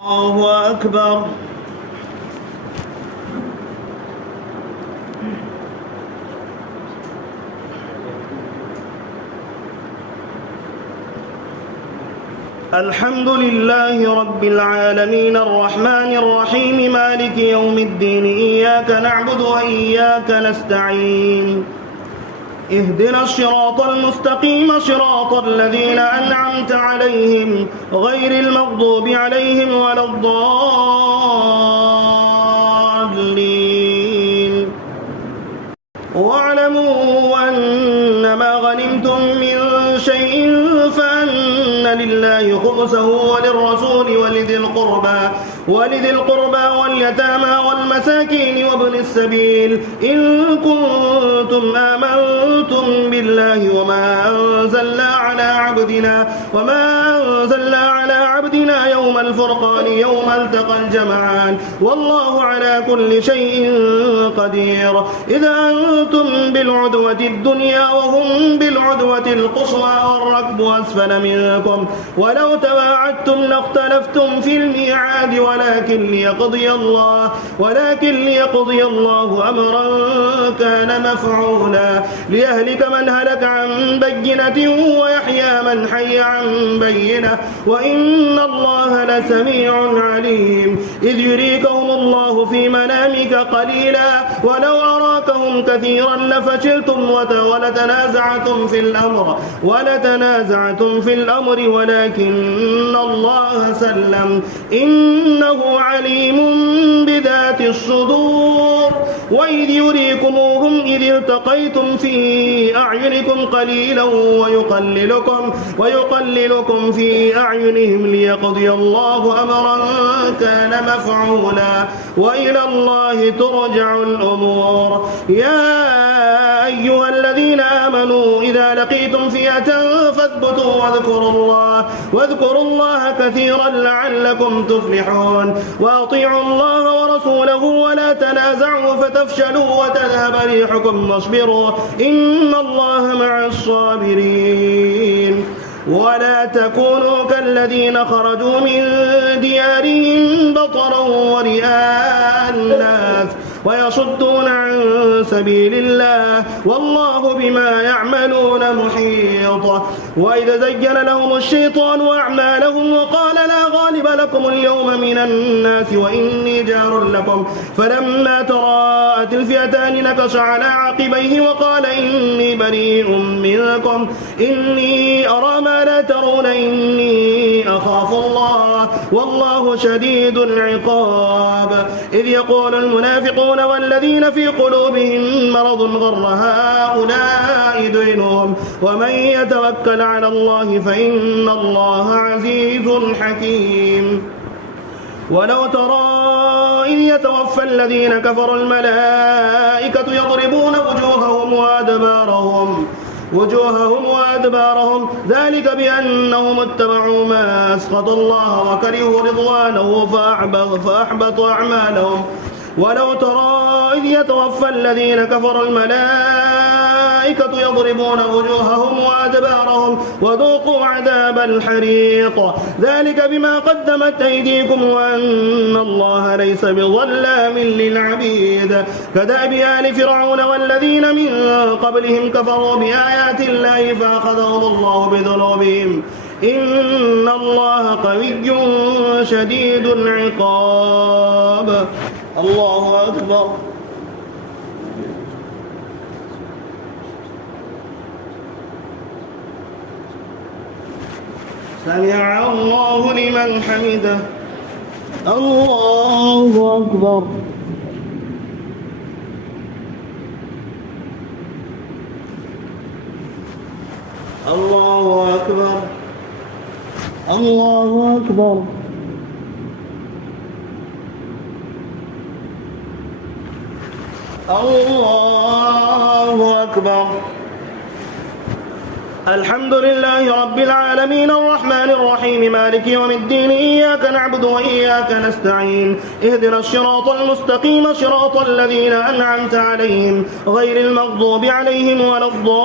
الله أكبر. الحمد لله رب العالمين الرحمن الرحيم مالك يوم الدين إياك نعبد وإياك نستعين اهدنا الصراط المستقيم صراط الذين أنعمت عليهم غير المغضوب عليهم ولا الضالين. واعلموا أنما غنمتم من شيء فأن لله خمسه وللرسول ولذي القربى واليتامى والمساكين وابن السبيل إن كنتم آمنتم بالله وما أنزلنا على عبدنا يوم الفرقان يوم التقى الجمعان والله على كل شيء قدير. إذا أنتم بالعدوة الدنيا وهم بالعدوة القصوى والركب أسفل منكم ولو تواعدتم لاختلفتم في الميعاد ولكن ليقضي الله أمرا كان مفعولا ليهلك من هلك عن بينة ويحيى من حي عن بينة وإن الله لسميع عليم. إذ يريكهم الله في منامك قليلا ولو أراكهم كثيرا لفشلتم ولتنازعتم في الأمر ولكن الله سلم إنه عليم بذات الصدور. وإذ يريكموهم إذ التقيتم في أعينكم قليلا ويقللكم في أعينهم ليقضي الله أمرا كان مفعولا وإلى الله ترجع الأمور. يا أيها الذين آمنوا إذا لقيتم فئة فاثبتوا واذكروا الله كثيرا لعلكم تفلحون. وأطيعوا الله ورسوله ولا تنازعوا فتفشلوا وتذهب ريحكم واصبروا إن الله مع الصابرين. ولا تكونوا كالذين خرجوا من ديارهم بطرا ورئاء الناس ويصدون عن سبيل الله والله بما يعملون محيط. وإذا زين لهم الشيطان أعمالهم وقال لا غالب لكم اليوم من الناس وإني جار لكم فلما تراءت الفئتان نكص على عقبيه وقال إني بريء منكم إني أرى ما لا ترون إني أخاف الله والله شديد العقاب. إذ يقول المنافقون والذين في قلوبهم مرض غر هؤلاء دينهم ومن يتوكل على الله فإن الله عزيز حكيم. ولو ترى إذ يتوفى الذين كفروا الملائكة يضربون وجوههم وأدبارهم ذلك بأنهم اتبعوا ما أسخط الله وكرهوا رضوانه فأحبط أعمالهم. ولو ترى إذ يتوفى الذين كفروا الملائكة يضربون وجوههم وأدبارهم وذوقوا عذاب الحريق ذلك بما قدمت أيديكم وأن الله ليس بظلام للعبيد. كدأب آل فرعون والذين من قبلهم كفروا بآيات الله فأخذهم الله بذنوبهم إن الله قوي شديد العقاب. الله أكبر. سمع الله لمن حمده. الله أكبر. الله أكبر. الله أكبر. الله أكبر. الحمد لله رب العالمين الرحمن الرحيم مالك يوم الدين إياك نعبد وإياك نستعين اهدنا الصراط المستقيم صراط الذين أنعمت عليهم غير المغضوب عليهم ولا الضالين.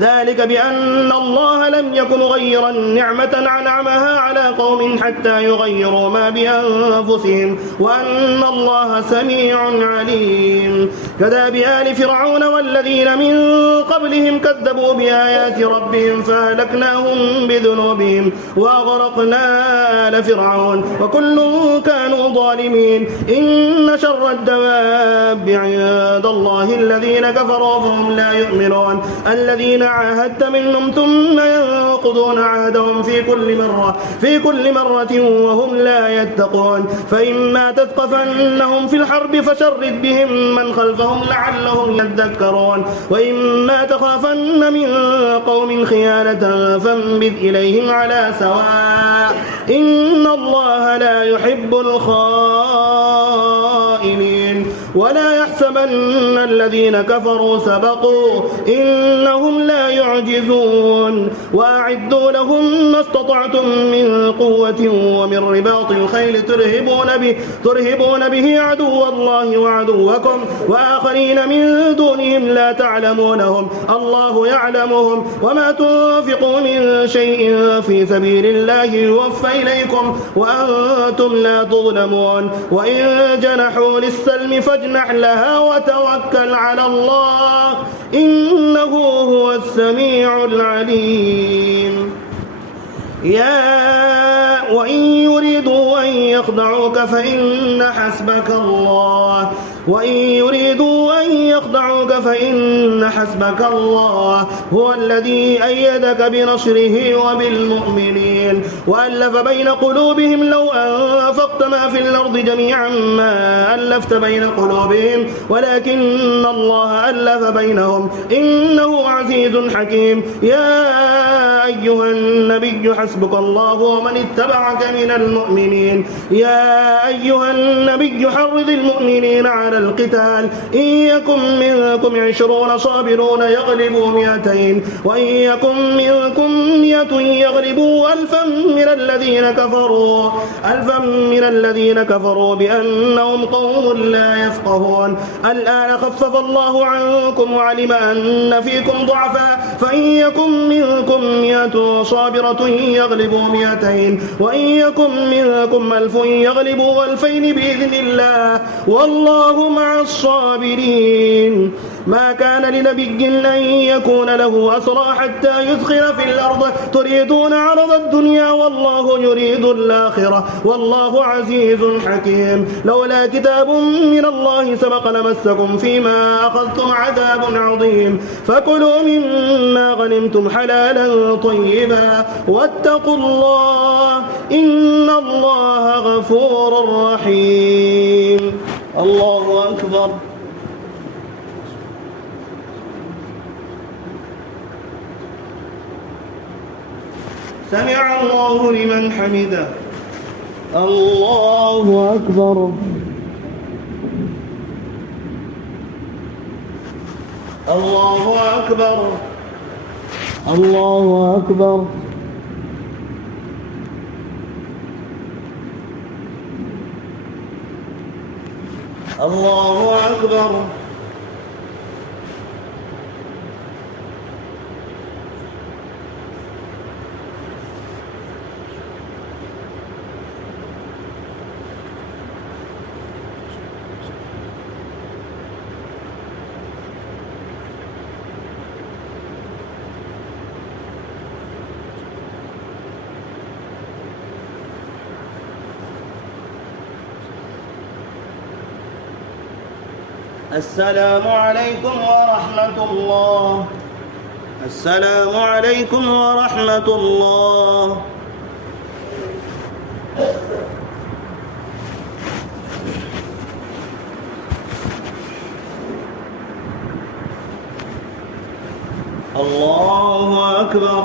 ذلك بأن الله يك مغيرا نعمة أنعمها على قوم حتى يغيروا ما بأنفسهم وأن الله سميع عليم. كداب آل فرعون والذين من قبلهم كذبوا بآيات ربهم فأهلكناهم بذنوبهم وأغرقنا آل فرعون وكل كانوا ظالمين. إن شر الدواب عند الله الذين كفروا فهم لا يؤمنون الذين عاهدت منهم ثم ينقضون عهدهم في كل مرة وهم لا يتقون. فإما تثقفنهم في الحرب فشرد بهم من خلفهم لعلهم يذكرون وإما تخافن من قوم خيانة فانبذ إليهم على سواء إن الله لا يحب الخائنين. ولا يحسبن الذين كفروا سبقوا إنهم لا يعجزون. وأعدوا لهم ما استطعتم من قوة ومن رباط الخيل ترهبون به عدو الله وعدوكم وآخرين من دونهم لا تعلمونهم الله يعلمهم. وما تنفقوا من شيء في سبيل الله يوفى إليكم وأنتم لا تظلمون. وإن جنحوا للسلم فاجنح لها وتوكل على الله إنه هو السميع العليم. وإن يريدوا أن يخدعوك فإن حسبك الله هو الذي أيدك بنصره وبالمؤمنين وألف بين قلوبهم لو أنفقت ما في الأرض جميعا ما ألفت بين قلوبهم ولكن الله ألف بينهم إنه عزيز حكيم. يا أيها النبي حسبك الله ومن اتبعك من المؤمنين. يا أيها النبي حرض المؤمنين على القتال إن يكن منكم 20 صابرون يغلبوا 200 وإن يكن منكم 100 يغلبوا 1000 من الذين كفروا بأنهم قوم لا يفقهون. الآن خفف الله عنكم وعلم أن فيكم ضعفا فإن يكن منكم 100 صابرة يغلبوا 200 وإن يكن منكم 1000 يغلبوا 2000 بإذن الله والله مع الصابرين. ما كان لنبي أن يكون له أسرى حتى يثخن في الأرض تريدون عرض الدنيا والله يريد الآخرة والله عزيز حكيم. لولا كتاب من الله سبق لمسكم فيما أخذتم عذاب عظيم. فكلوا مما غنمتم حلالا طيبا واتقوا الله إن الله غفور رحيم. الله أكبر. سمع الله لمن حمده. الله أكبر. الله أكبر. الله أكبر. الله أكبر. السلام عليكم ورحمة الله. السلام عليكم ورحمة الله. الله أكبر.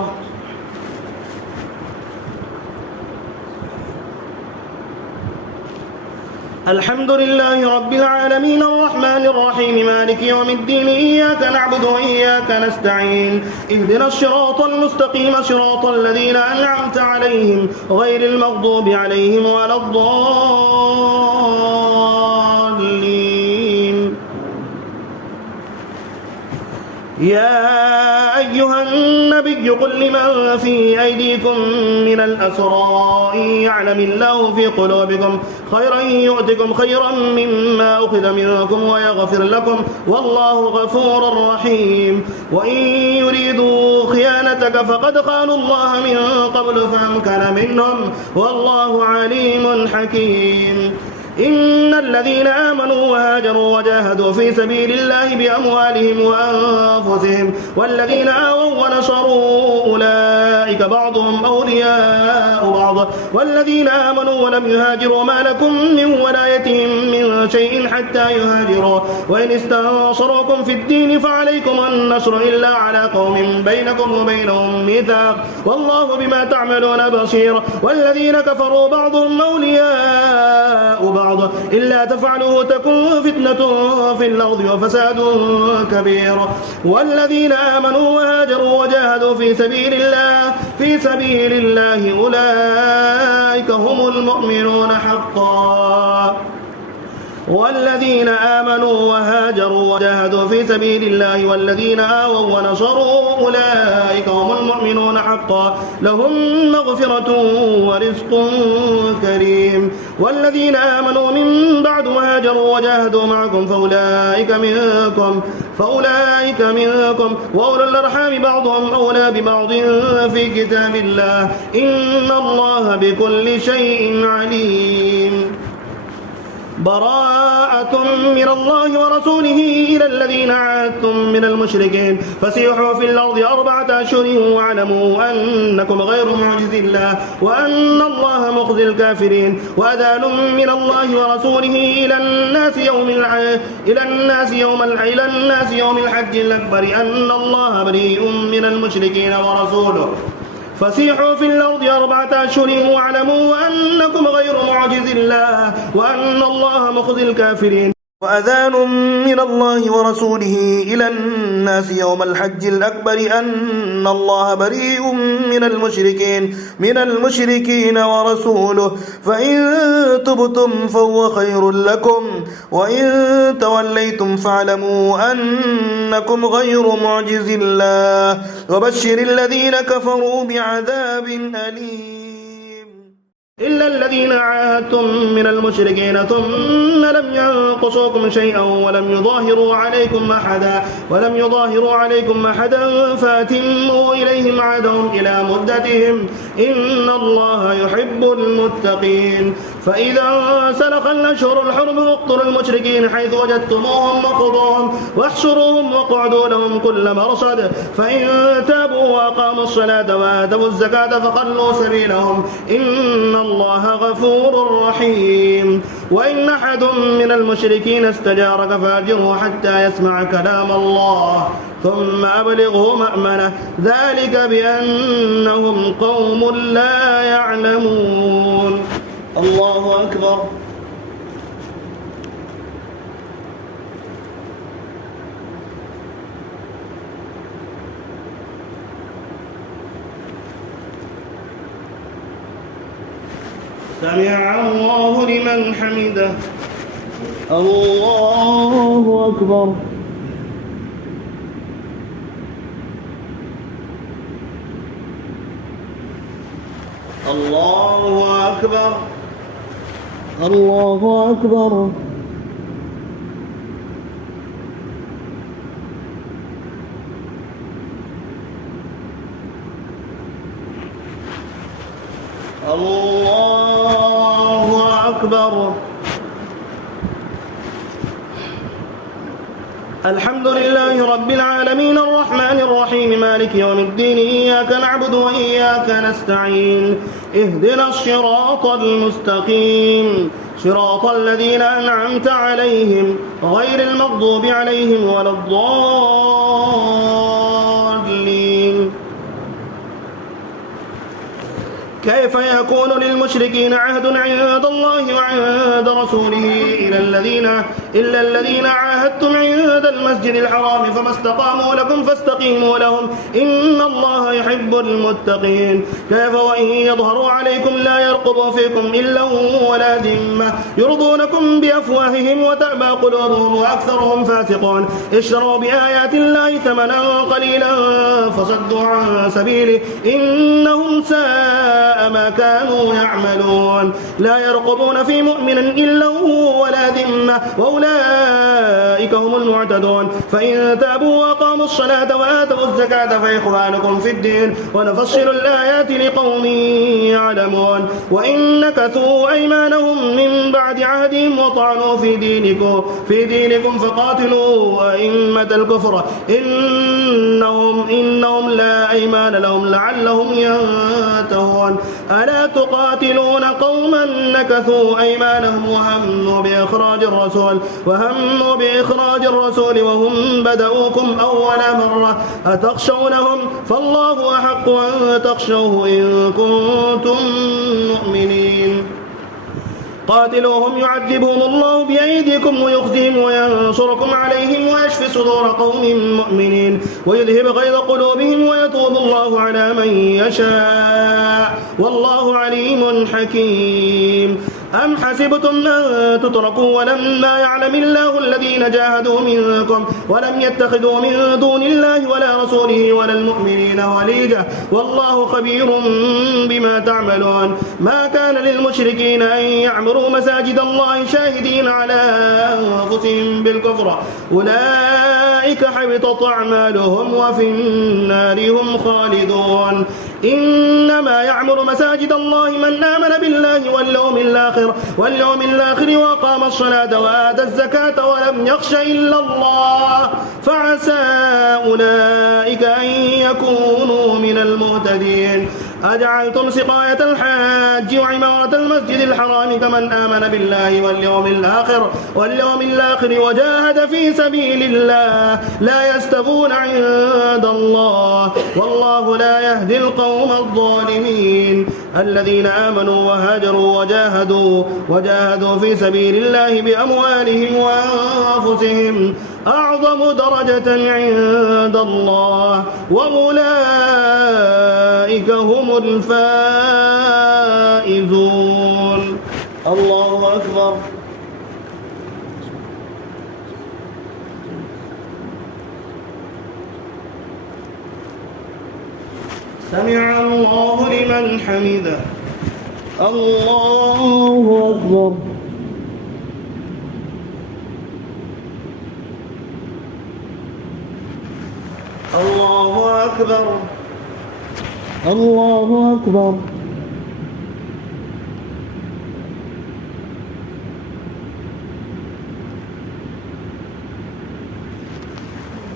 الحمد لله رب العالمين الرحمن الرحيم مالك يوم الدين إياك نعبد وإياك نستعين اهدنا الصراط المستقيم صراط الذين أنعمت عليهم غير المغضوب عليهم ولا الضالين. يا أيها النبي قل لمن في أيديكم من الأسرى إن يعلم الله في قلوبكم خيرا يؤتكم خيرا مما أخذ منكم ويغفر لكم والله غفور رحيم وإن يريدوا خيانتك فقد خانوا الله من قبل فأمكن منهم والله عليم حكيم إن الذين آمنوا وهاجروا وجاهدوا في سبيل الله بأموالهم وأنفسهم والذين آووا ونصروا أولئك بعضهم أولياء بعض والذين آمنوا ولم يهاجروا ما لكم من ولايتهم من شيء حتى يهاجروا وإن استنصروكم في الدين فعليكم النصر إلا على قوم بينكم وبينهم ميثاق والله بما تعملون بصير والذين كفروا بعضهم أولياء بعض إلا تفعلوه تكن فتنة في الأرض وفساد كبير والذين آمنوا وهاجروا وجاهدوا في سبيل الله أولئك هم المؤمنون حقا والذين آمنوا وهاجروا وجاهدوا في سبيل الله والذين آووا ونصروا أولئك هم المؤمنون حقا لهم مغفرة ورزق كريم والذين آمنوا من بعد وهاجروا وجاهدوا معكم فأولئك منكم وأولو الأرحام بعضهم أولى ببعض في كتاب الله إن الله بكل شيء عليم براءة من الله ورسوله إلى الذين عاهدتم من المشركين فسيحوا في الأرض 4 أشهر واعلموا أنكم غير معجز الله وأن الله مخزي الكافرين وأذان من الله ورسوله إلى الناس يوم الحج الأكبر أن الله بريء من المشركين ورسوله فسيحوا في الأرض 4 أشهر واعلموا أنكم غير معجز الله وأن الله مخزي الكافرين وأذان من الله ورسوله إلى الناس يوم الحج الأكبر أن الله بريء من المشركين ورسوله فإن تبتم فهو خير لكم وإن توليتم فاعلموا أنكم غير معجز الله وبشر الذين كفروا بعذاب أليم إلا الذين عاهدتم من المشركين ثم لم ينقصوكم شيئا ولم يظاهروا عليكم أحدا فأتموا إليهم عهدهم إلى مدتهم إن الله يحب المتقين فإذا سلخ الأشهر الحرم فاقتلوا المشركين حيث وجدتموهم وخذوهم واحشروهم واقعدوا لهم كل مرصد فإن تابوا وأقاموا الصلاة وآتوا الزكاة فخلوا سبيلهم إن الله غفور رحيم وإن أحد من المشركين استجارك فأجره حتى يسمع كلام الله ثم أبلغه مأمنه ذلك بأنهم قوم لا يعلمون الله أكبر سمع الله لمن حمده الله أكبر الله أكبر الله أكبر الله أكبر الحمد لله رب العالمين الرحمن الرحيم مالك يوم الدين إياك نعبد وإياك نستعين اهدنا الصراط المستقيم صراط الذين أنعمت عليهم غير المغضوب عليهم ولا الضالين كيف يكون للمشركين عهد عند الله وعند رسوله إلا الذين عاهدتم عند المسجد الحرام فما استقاموا لكم فاستقيموا لهم إن الله يحب المتقين. كيف وإن يظهروا عليكم لا يرقبوا فيكم إلا ولا ذمة يرضونكم بأفواههم وتأبى قلوبهم وأكثرهم فاسقون. اشتروا بآيات الله ثمنا قليلا فصدوا عن سبيله إنهم ساء ما كانوا يعملون. لا يرقبون في مؤمن إلا ولا ذمة وأولئك هم المعتدون. فإن تابوا وأقاموا الصلاة وآتوا الزكاة فإخوانكم في الدين ونفصل الآيات لقوم يعلمون. وإن نكثوا أيمانهم من بعد عهدهم وطعنوا في دينكم فقاتلوا أئمة الكفر إنهم لا أيمان لهم لعلهم ينتهون. ألا تقاتلون قوما نكثوا أيمانهم وهموا بإخراج الرسول وهم بدؤوكم أول مرة أتخشونهم فالله أحق أن تخشوه إن كنتم مؤمنين. قاتلوهم يعذبهم الله بأيديكم ويخزيهم وينصركم عليهم ويشفي صدور قوم مؤمنين ويذهب غيظ قلوبهم ويتوب الله على من يشاء والله عليم حكيم. أم حسبتم أن تتركوا ولما يعلم الله الذين جاهدوا منكم ولم يتخذوا من دون الله ولا رسوله ولا المؤمنين وليجة والله خبير بما تعملون. ما كان للمشركين أن يعمروا مساجد الله شاهدين على أنفسهم بالكفر أولئك حبطت أعمالهم وفي النار هم خالدون. إنما يعمر مساجد الله من آمن بالله واليوم الآخر وأقام الصلاة وآتى الزكاة ولم يخش إلا الله فعسى أولئك أن يكونوا من المهتدين. أجعلتم سقاية الحاج وعمارة المسجد الحرام كمن آمن بالله واليوم الآخر وجاهد في سبيل الله لا يستوون عند الله والله لا يهدي القوم الظالمين. الذين آمنوا وهاجروا وجاهدوا في سبيل الله بأموالهم وأنفسهم أعظم درجة عند الله وأولئك هم الفائزون. الله أكبر. سمع الله لمن حمده. الله أكبر. الله أكبر. الله أكبر.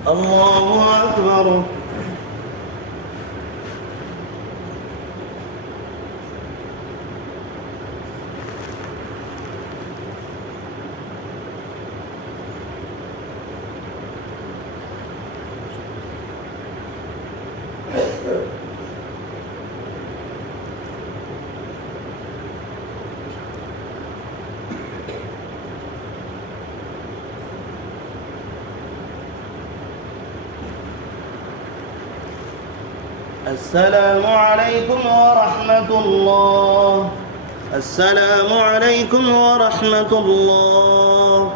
الله أكبر. السلام عليكم ورحمة الله. السلام عليكم ورحمة الله.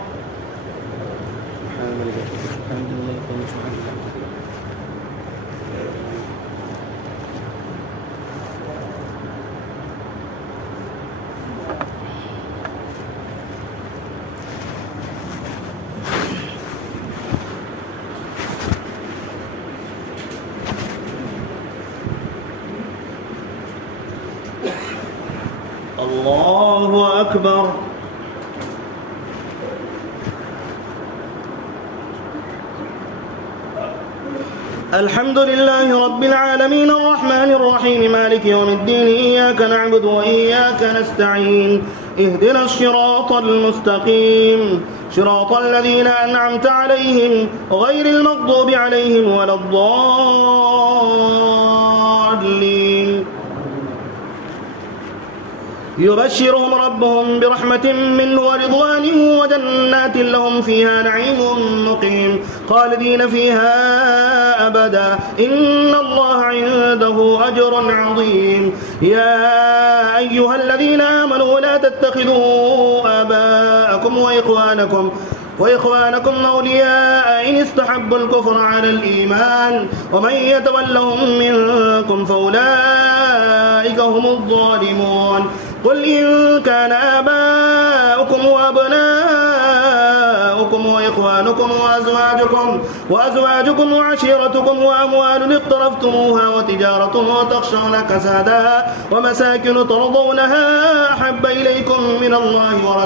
الله أكبر. الحمد لله رب العالمين الرحمن الرحيم مالك يوم الدين إياك نعبد وإياك نستعين اهدنا الصراط المستقيم صراط الذين أنعمت عليهم غير المغضوب عليهم ولا الضالين يبشرهم ربهم برحمة منه ورضوان وجنات لهم فيها نعيم مقيم خالدين فيها أبدا إن الله عنده أجر عظيم. يا أيها الذين آمنوا لا تتخذوا آباءكم وإخوانكم أولياء إن استحبوا الكفر على الإيمان ومن يتولهم منكم فأولئك هم الظالمون. قل إن كان آباؤكم وأبناؤكم وإخوانكم وأزواجكم وعشيرتكم وأموال اقترفتموها وتجارة تخشون كسادها ومساكن ترضونها أحب إليكم من الله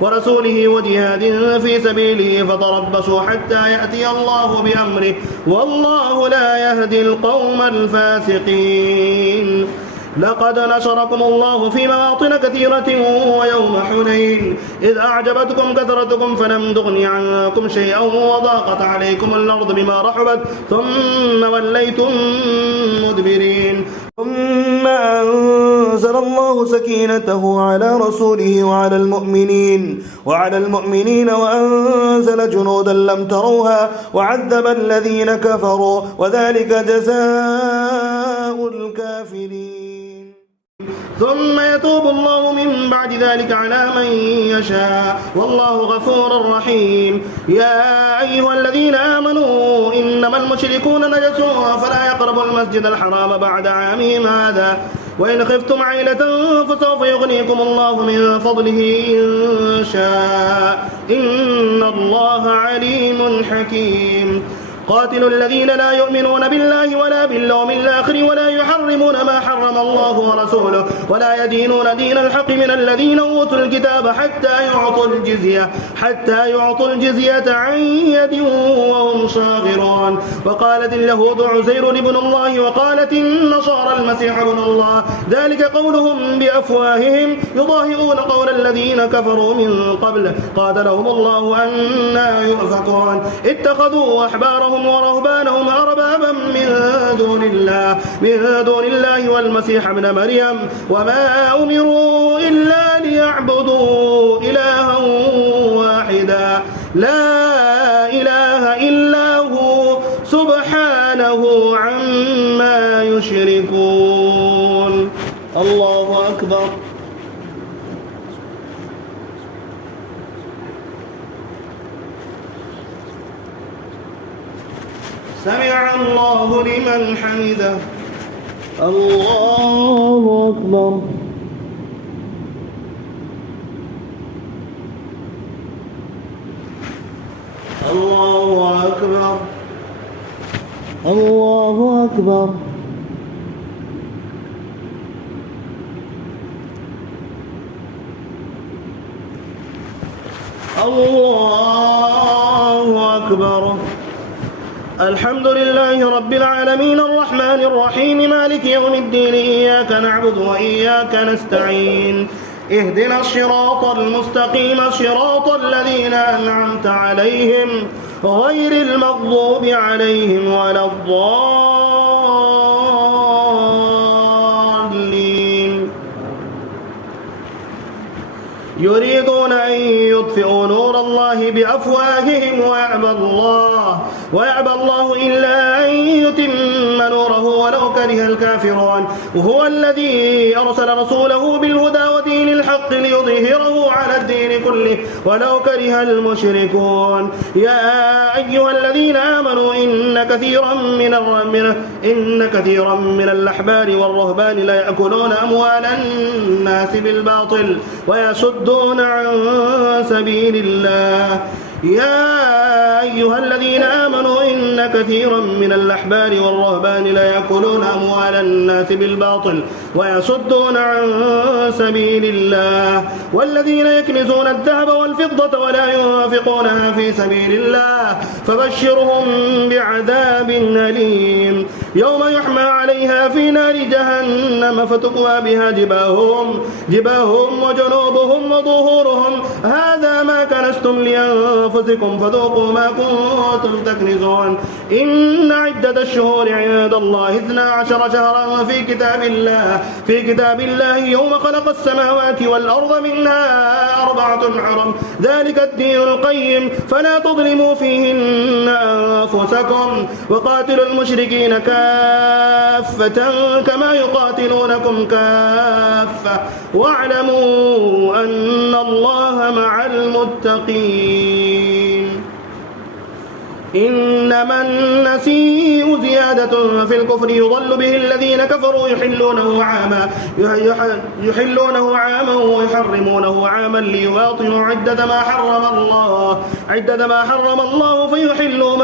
ورسوله وجهاد في سبيله فتربصوا حتى يأتي الله بأمره والله لا يهدي القوم الفاسقين. لقد نصركم الله في مواطن كثيرة ويوم حنين إذ أعجبتكم كثرتكم فلم تغن عنكم شيئا وضاقت عليكم الأرض بما رحبت ثم وليتم مدبرين. ثم أنزل الله سكينته على رسوله وعلى المؤمنين وأنزل جنودا لم تروها وعذب الذين كفروا وذلك جزاء الكافرين. ثم يتوب الله من بعد ذلك على من يشاء والله غفور رحيم. يا أيها الذين آمنوا إنما المشركون نجس فلا يقربوا المسجد الحرام بعد عامهم هذا وإن خفتم عيلة فسوف يغنيكم الله من فضله إن شاء إن الله عليم حكيم. قاتلوا الذين لا يؤمنون بالله ولا باليوم الآخر ولا يحرمون ما حرم الله ورسوله ولا يدينون دين الحق من الذين أوتوا الكتاب حتى يعطوا الجزية عن يد وهم صاغرون. وقالت اليهود عزير ابن الله وقالت النصارى المسيح ابن الله ذلك قولهم بأفواههم يضاهئون قول الذين كفروا من قبل قاتلهم الله أنى يؤفكون. اتخذوا أحبارهم ورهبانهم أربابا من دون الله والمسيح ابن مريم وما أمروا إلا ليعبدوا إلها واحدا لا إله إلا هو سبحانه عما يشركون. الله أكبر. سمع الله لمن حمده. الله أكبر. الله أكبر. الله أكبر. الله أكبر. الحمد لله رب العالمين الرحمن الرحيم مالك يوم الدين إياك نعبد وإياك نستعين اهدنا الصراط المستقيم صراط الذين أنعمت عليهم غير المغضوب عليهم ولا الضالين. يريدون أن يطفئوا نور الله بأفواههم ويأبى الله إلا أن يتم نوره ولو كره الكافرون. وهو الذي أرسل رسوله بالهدى ودين الحق ليظهره على الدين كله ولو كره المشركون. يا أيها الذين آمنوا إن كثيرا من الأحبار والرهبان لا يأكلون أموال الناس بالباطل ويصدون عن سبيل الله. يا أيها الذين آمنوا إن كثيرا من الأحبار والرهبان لا يأكلون أموال الناس بالباطل ويصدون عن سبيل الله والذين يكنزون الذهب والفضة ولا ينفقونها في سبيل الله فبشرهم بعذاب أليم يوم يحمى عليها في نار جهنم فتكوى بها جباههم وجنوبهم وظهورهم هذا ما كنزتم لأنفسكم فذوقوا ما كنتم تكنزون. إن عدة الشهور عند الله 12 شهرا في كتاب الله يوم خلق السماوات والأرض منها 4 حرم ذلك الدين القيم فلا تظلموا فيهن أنفسكم وقاتلوا المشركين كافة كما يقاتلونكم كافة واعلموا أن الله مع المتقين. إنما النسيء زيادة في الكفر يضل به الذين كفروا يحلونه عاما ويحرمونه عاما ليواطنوا عدة ما حرم الله فيحلوا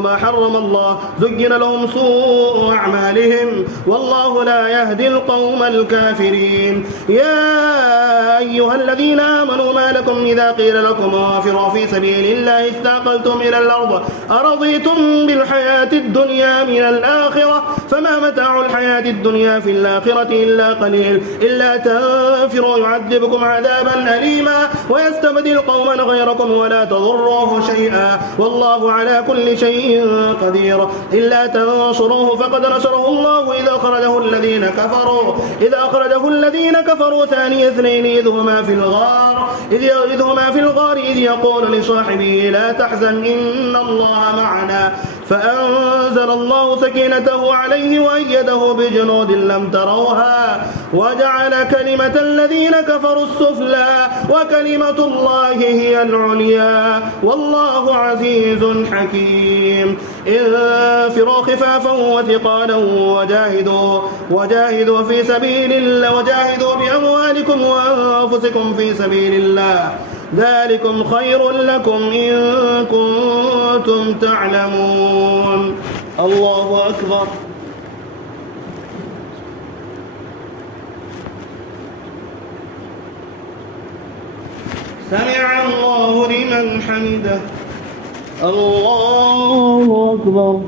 ما حرم الله زين لهم سوء أعمالهم والله لا يهدي القوم الكافرين. يا أيها الذين آمنوا ما لكم إذا قيل لكم انفروا في سبيل الله استثقلتم إلى الأرض أرضيتم بالحياة الدنيا من الآخرة فما متاع الحياة الدنيا في الآخرة إلا قليل إلا تنفروا يعذبكم عذابا أليما ويستبدل قوما غيركم ولا تضروه شيئا والله على كل شيء قدير. إلا تنصروه فقد نصره الله إذا أخرجه الذين كفروا ثاني اثنين إذ هما في الغار إذ يقول لصاحبه لا تحزن إن الله معنا فأنزل الله سكينته عليه وأيده بجنود لم تروها وجعل كلمة الذين كفروا السفلى وكلمة الله هي العليا والله عزيز حكيم. انفروا خفافا وثقالا وجاهدوا في سبيل الله وجاهدوا بأموالكم وأنفسكم في سبيل الله ذلكم خير لكم إن كنتم تعلمون. الله أكبر. سمع الله لمن حمده. الله أكبر.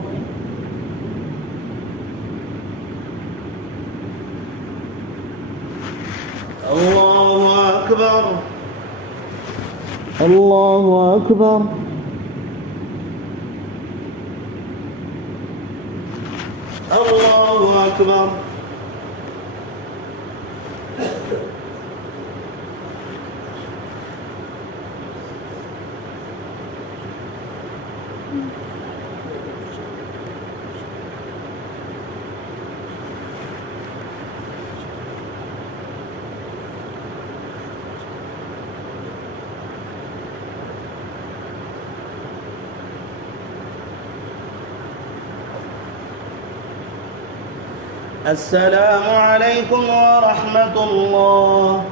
الله أكبر. الله أكبر. الله أكبر. السلام عليكم ورحمة الله.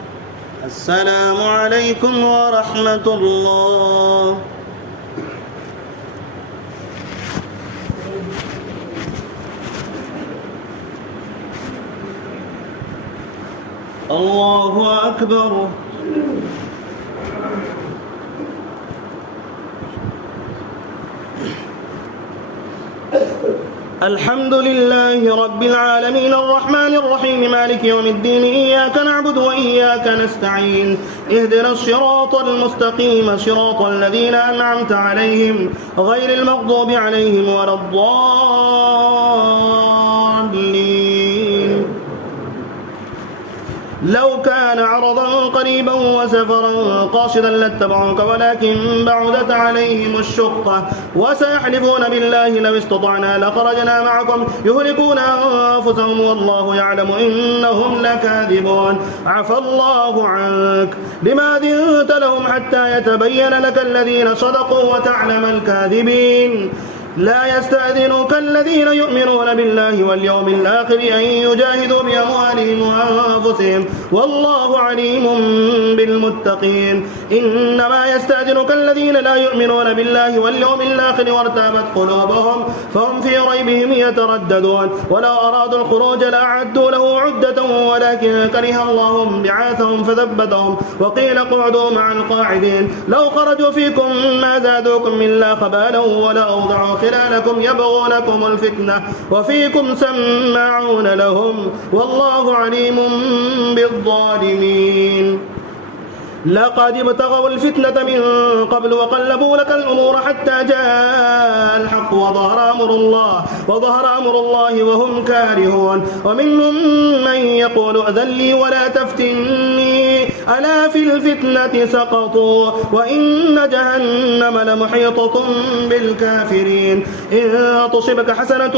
السلام عليكم ورحمة الله. الله أكبر. الحمد لله رب العالمين الرحمن الرحيم مالك يوم الدين إياك نعبد وإياك نستعين اهدنا الصراط المستقيم صراط الذين أنعمت عليهم غير المغضوب عليهم ولا الضالين. لو كان عرضا قريبا وسفرا قاصدا لاتبعوك ولكن بعدت عليهم الشقة وسيحلفون بالله لو استطعنا لخرجنا معكم يهلكون أنفسهم والله يعلم إنهم لكاذبون. عفى الله عنك لما أذنت لهم حتى يتبين لك الذين صدقوا وتعلم الكاذبين. لا يستأذنك الذين يؤمنون بالله واليوم الآخر أن يجاهدوا بأموالهم وأنفسهم والله عليم بالمتقين. إنما يستأذنك الذين لا يؤمنون بالله واليوم الآخر وارتابت قلوبهم فهم في ريبهم يترددون. ولو أرادوا الخروج لأعدوا له عدة ولكن كره الله بعاثهم فثبتهم وقيل اقعدوا مع القاعدين. لو خرجوا فيكم ما زادوكم إلا خبالا ولا أوضعوا خلالكم يبغونكم الفتنة وفيكم سماعون لهم والله عليم بالظالمين. لقد ابتغوا الفتنة من قبل وقلبوا لك الأمور حتى جاء الحق وظهر أمر الله وهم كارهون ومنهم من يقول ائذن لي ولا تفتني ألا في الفتنة سقطوا وإن جهنم لمحيطة بالكافرين إن تصبك حسنة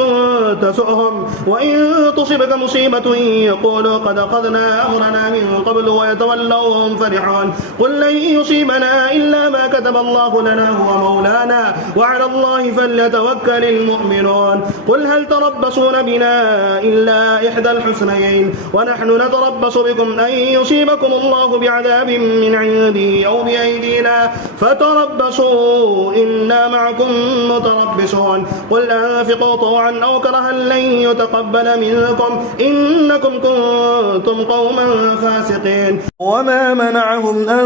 تسؤهم وإن تصبك مصيبة يقولوا قد أخذنا أمرنا من قبل ويتولوا وهم فرحون قل لن يصيبنا إلا ما كتب الله لنا هو مولانا وعلى الله فليتوكل المؤمنون قل هل تربصون بنا إلا إحدى الحسنيين ونحن نتربص بكم أن يصيبكم الله بعذاب من عنده أو بأيدينا فتربصوا إنا معكم متربصون قل أنفقوا طوعا أو كرها لن يتقبل منكم إنكم كنتم قوما فاسقين وما منعهم أن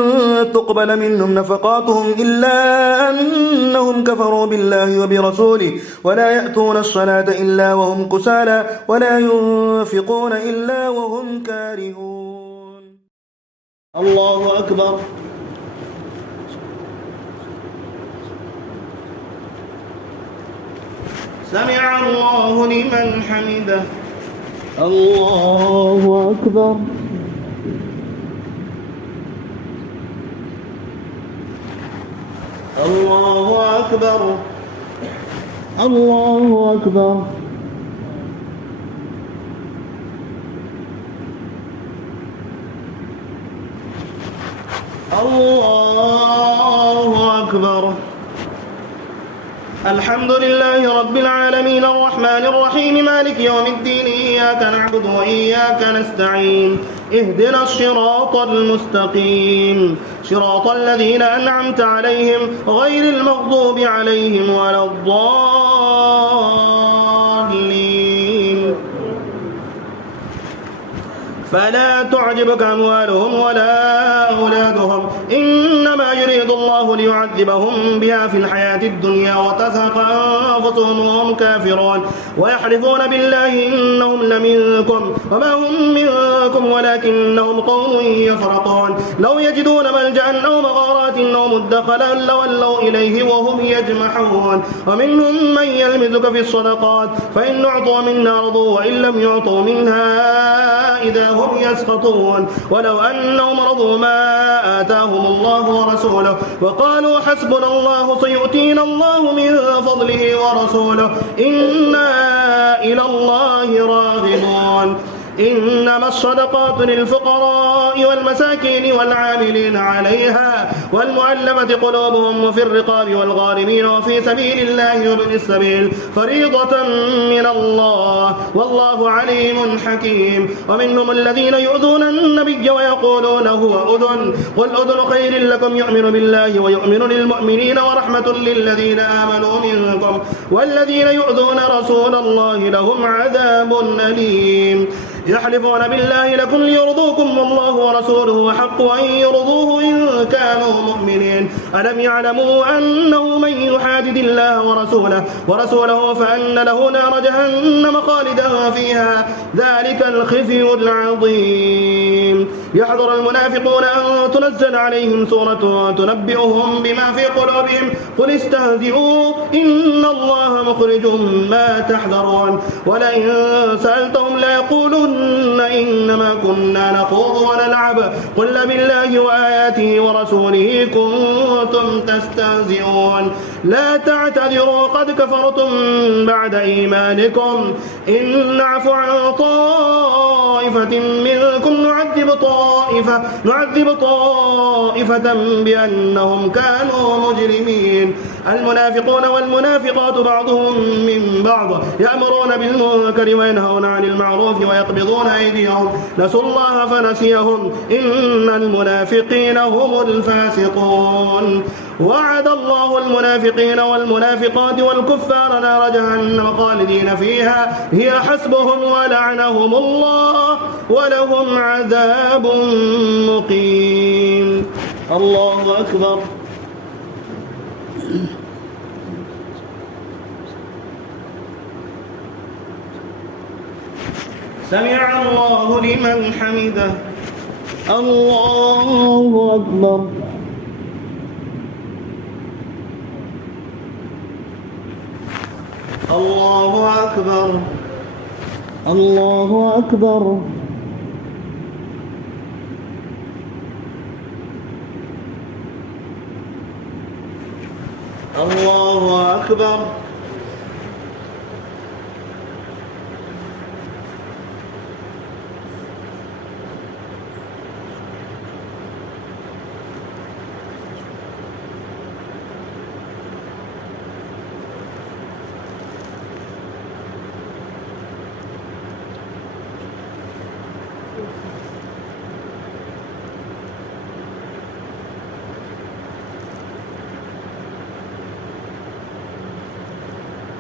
تقبل منهم نفقاتهم إلا أنهم كفروا بالله وبرسوله ولا يأتون الصلاة إلا وهم كسالى ولا ينفقون إلا وهم كارهون. الله أكبر. سمع الله لمن حمده. الله أكبر. الله أكبر. الله أكبر. الله أكبر. الحمد لله رب العالمين الرحمن الرحيم مالك يوم الدين إياك نعبد وإياك نستعين اهدنا الصراط المستقيم صراط الذين أنعمت عليهم غير المغضوب عليهم ولا الضالين فلا تعجبك أموالهم ولا أولادهم إنما يريد الله ليعذبهم بها في الحياة الدنيا وتزهق أنفسهم وهم كافرون ويحلفون بالله إنهم لمنكم وما هم منكم ولكنهم قوم يفرقون لو يجدون ملجأ أو مغارات أو مدخلا لولوا إليه وهم يجمحون ومنهم من يلمزك في الصدقات فإن أعطوا منها رضوا وإن لم يعطوا منها إذا هم يسخطون ولو أنهم رضوا ما آتاهم الله ورسوله وقالوا حسبنا الله سيؤتينا الله من فضله ورسوله إنا إلى الله راغبون إنما الصدقات للفقراء والمساكين والعاملين عليها والمؤلفة قلوبهم وفي الرقاب والغارمين وفي سبيل الله وابن السبيل فريضة من الله والله عليم حكيم ومنهم الذين يؤذون النبي ويقولون هو أذن قل أذن خير لكم يؤمن بالله ويؤمن للمؤمنين ورحمة للذين آمنوا منكم والذين يؤذون رسول الله لهم عذاب أليم يحلفون بالله لكم ليرضوكم والله ورسوله حق أن يرضوه إن كانوا مؤمنين ألم يعلموا أنه من يحادد الله ورسوله فأن له نار جهنم خالدا فيها ذلك الخزي العظيم يحذر المنافقون أن تنزل عليهم سورة تنبئهم بما في قلوبهم قل استهزئوا إن الله مخرج ما تحذرون ولئن سألتهم ليقولن إنما كنا نخوض ونلعب قل بالله وآياته ورسوله كنتم تستهزئون لا تعتذروا قد كفرتم بعد إيمانكم إن نعفو عن طائفة منكم نعذب طائفة بأنهم كانوا مجرمين المنافقون والمنافقات بعضهم من بعض يأمرون بالمنكر وينهون عن المعروف ويقبضون أيديهم نسوا الله فنسيهم إن المنافقين هم الفاسقون وعد الله المنافقين والمنافقات والكفار نار جهنم خالدين فيها هي حسبهم ولعنهم الله ولهم عذاب مقيم الله أكبر سمع الله لمن حمده الله أكبر. الله أكبر. الله أكبر. الله أكبر.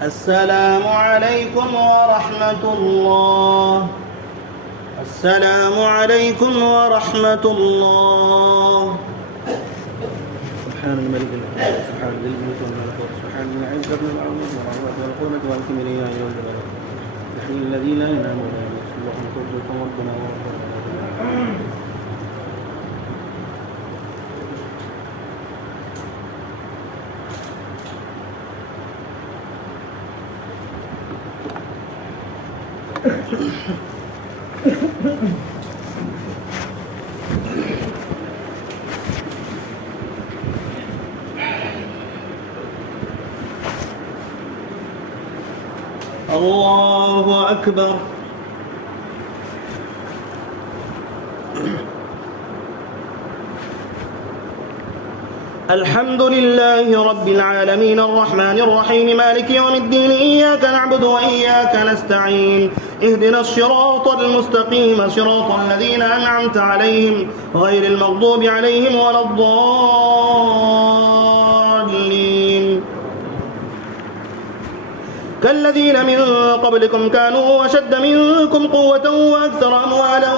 السلام عليكم ورحمة الله. السلام عليكم ورحمة الله. سبحان الملك الأعلى، سبحان ذي الملك والملكوت، سبحان من عز ابن العظيم والعظمة والقوة والكبرياء والجلال، يحيي الذي لا ينام ولا يموت، اللهم ترزق ربنا وربنا. الله أكبر. الحمد لله رب العالمين الرحمن الرحيم مالك يوم الدين إياك نعبد وإياك نستعين اهدنا الصراط المستقيم صراط الذين أنعمت عليهم غير المغضوب عليهم ولا الضالين كالذين من قبلكم كانوا أشد منكم قوة وأكثر أموالا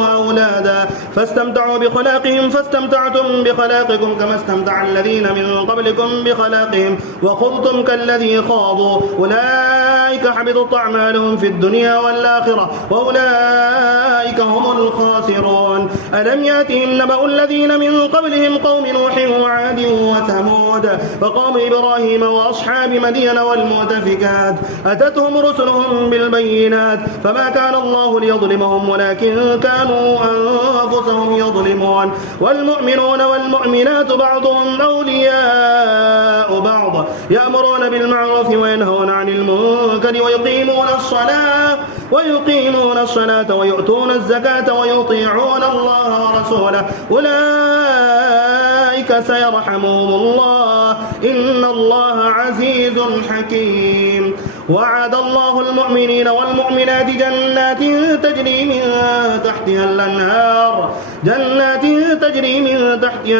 وأولادا فاستمتعوا بخلاقهم فاستمتعتم بخلاقكم كما استمتع الذين من قبلكم بخلاقهم وخضتم كالذي خاضوا أولئك حبطت أعمالهم في الدنيا والآخرة وأولئك هم الخاسرون. ألم يأتهم نبأ الذين من قبلهم قوم نوح وعاد وثمود وقوم إبراهيم وأصحاب مدين والمؤتفكات أتتهم رسلهم بالبينات فما كان الله ليظلمهم ولكن كانوا أنفسهم يظلمون. والمؤمنون والمؤمنات بعضهم أولياء بعض يأمرون بالمعروف وينهون عن المنكر ويقيمون الصلاة ويؤتون الزكاة ويطيعون الله ورسوله أولئك سيرحمهم الله إن الله عزيز حكيم. وعد الله المؤمنين والمؤمنات جنات تجري من تحتها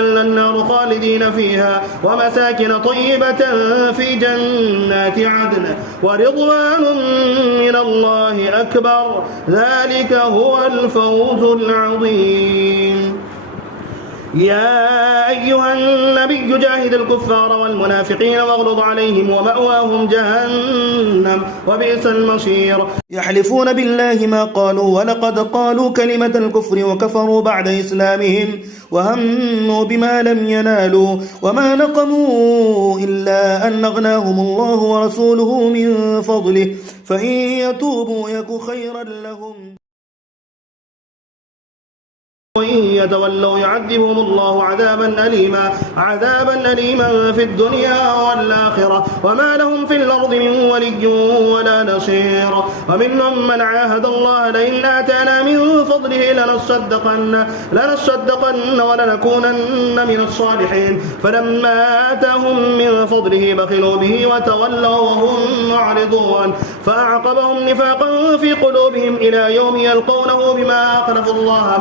الأنهار خالدين فيها ومساكن طيبة في جنات عدن ورضوان من الله أكبر ذلك هو الفوز العظيم. يا أيها النبي جاهد الكفار والمنافقين واغلظ عليهم ومأواهم جهنم وبئس المصير. يحلفون بالله ما قالوا ولقد قالوا كلمة الكفر وكفروا بعد إسلامهم وهموا بما لم ينالوا وما نقموا إلا أن أغناهم الله ورسوله من فضله فإن يتوبوا يك خيرا لهم وإن يتولوا يعذبهم الله عذابا أليما في الدنيا والآخرة وما لهم في الأرض من ولي ولا نصير. ومنهم من عاهد الله لئن آتانا من فضله لنصدقن ولنكونن من الصالحين فلما آتاهم من فضله بخلوا به وتولوا وهم معرضون فأعقبهم نفاقا في قلوبهم إلى يوم يلقونه بما أخلفوا الله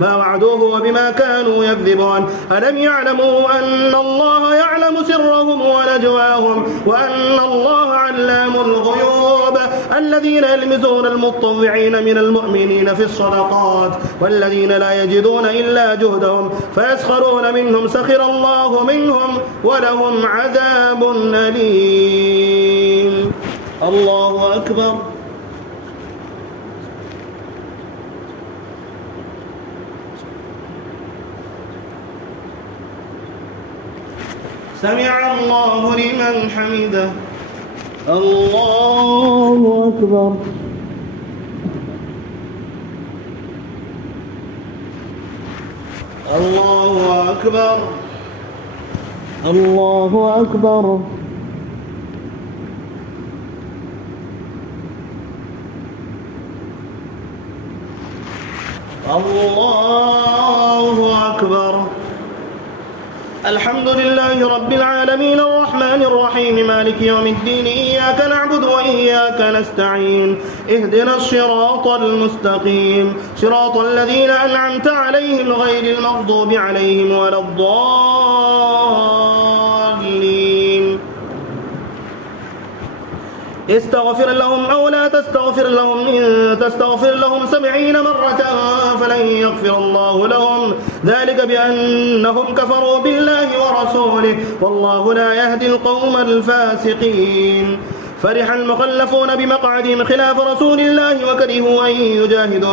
ما وعدوه وبما كانوا يكذبون. ألم يعلموا أن الله يعلم سرهم ونجواهم وأن الله علام الغيوب. الذين يلمزون المتطوعين من المؤمنين في الصدقات والذين لا يجدون إلا جهدهم فيسخرون منهم سخر الله منهم ولهم عذاب أليم. الله أكبر. سمع الله لمن حمده. الله أكبر. الله أكبر. الله أكبر. الله أكبر. الحمد لله رب العالمين الرحمن الرحيم مالك يوم الدين إياك نعبد وإياك نستعين اهدنا الصراط المستقيم صراط الذين أنعمت عليهم غير المغضوب عليهم ولا الضالين. استغفر لهم أو لا تستغفر لهم إن تستغفر لهم 70 مرة فلن يغفر الله لهم ذلك بأنهم كفروا بالله ورسوله والله لا يهدي القوم الفاسقين. فرح المخلفون بمقعدهم خلاف رسول الله وكرهوا أن يجاهدوا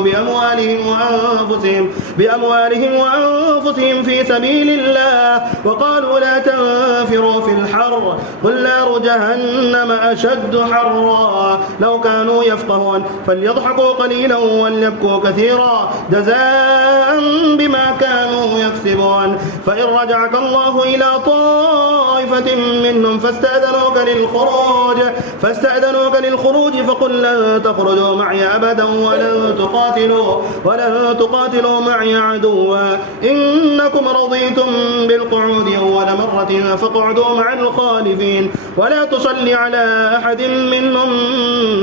بأموالهم وأنفسهم في سبيل الله وقالوا لا تنفروا في الحر قل نار جهنم أشد حرا لو كانوا يفقهون فليضحكوا قليلا وليبكوا كثيرا جزاء بما كانوا يكسبون. فإن رجعك الله إلى طائفة منهم فاستأذنوك للخروج فقل لن تخرجوا معي أبدا ولن تقاتلوا معي عدوا إنكم رضيتم بالقعود أول مرة فاقعدوا مع الخالفين ولا تصل على أحد منهم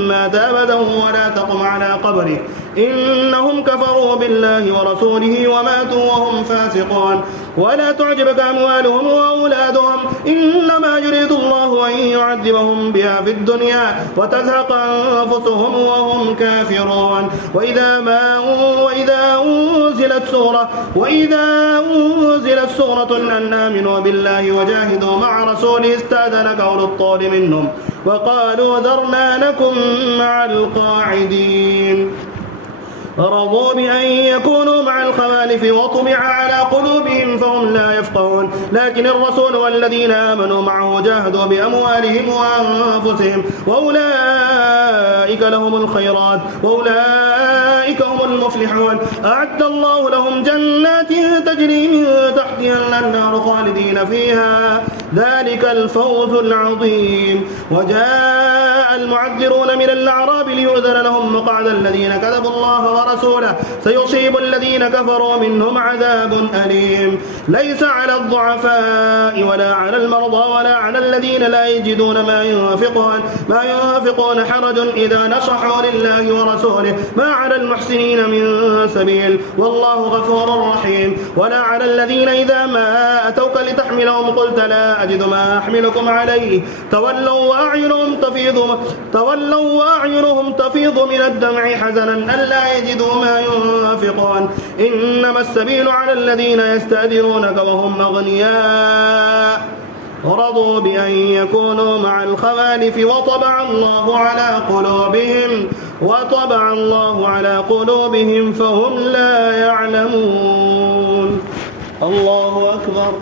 مات أبدا ولا تقم على قبره إنهم كفروا بالله ورسوله وماتوا وهم فاسقون. ولا تعجبك أموالهم وأولادهم إنما يريد الله أن يعذبهم بها في الدنيا وتزهق أنفسهم وهم كافرون. وإذا أنزلت سورة أن آمنوا بالله وجاهدوا مع رسوله استأذنك أولو الطول منهم وقالوا ذرنا نكن مع القاعدين. رضوا بأن يكونوا مع الخوالف وطبع على قلوبهم فهم لا يفقهون. لكن الرسول والذين آمنوا معه جاهدوا بأموالهم وأنفسهم وأولئك لهم الخيرات وأولئك هم المفلحون. أعد الله لهم جنات تجري من تحتها الأنهار خالدين فيها ذلك الفوز العظيم. وجاء المعذرون من الأعراب ليؤذن لهم مقعد الذين كذبوا الله ورسوله سيصيب الذين كفروا منهم عذاب أليم. ليس على الضعفاء ولا على المرضى ولا على الذين لا يجدون ما ينفقون حرج إذا نصحوا لله ورسوله ما على المحسنين من سبيل والله غفور رحيم. ولا على الذين إذا ما أتوك لتحملهم قلت لا أجد ما أحملكم عليه تولوا وأعينهم تفيض من الدمع حزنا ألا يجدوا ما ينفقون. إنما السبيل على الذين يستأذنونك وهم أغنياء رضوا بأن يكونوا مع الخوالف وطبع الله على قلوبهم فهم لا يعلمون. الله أكبر.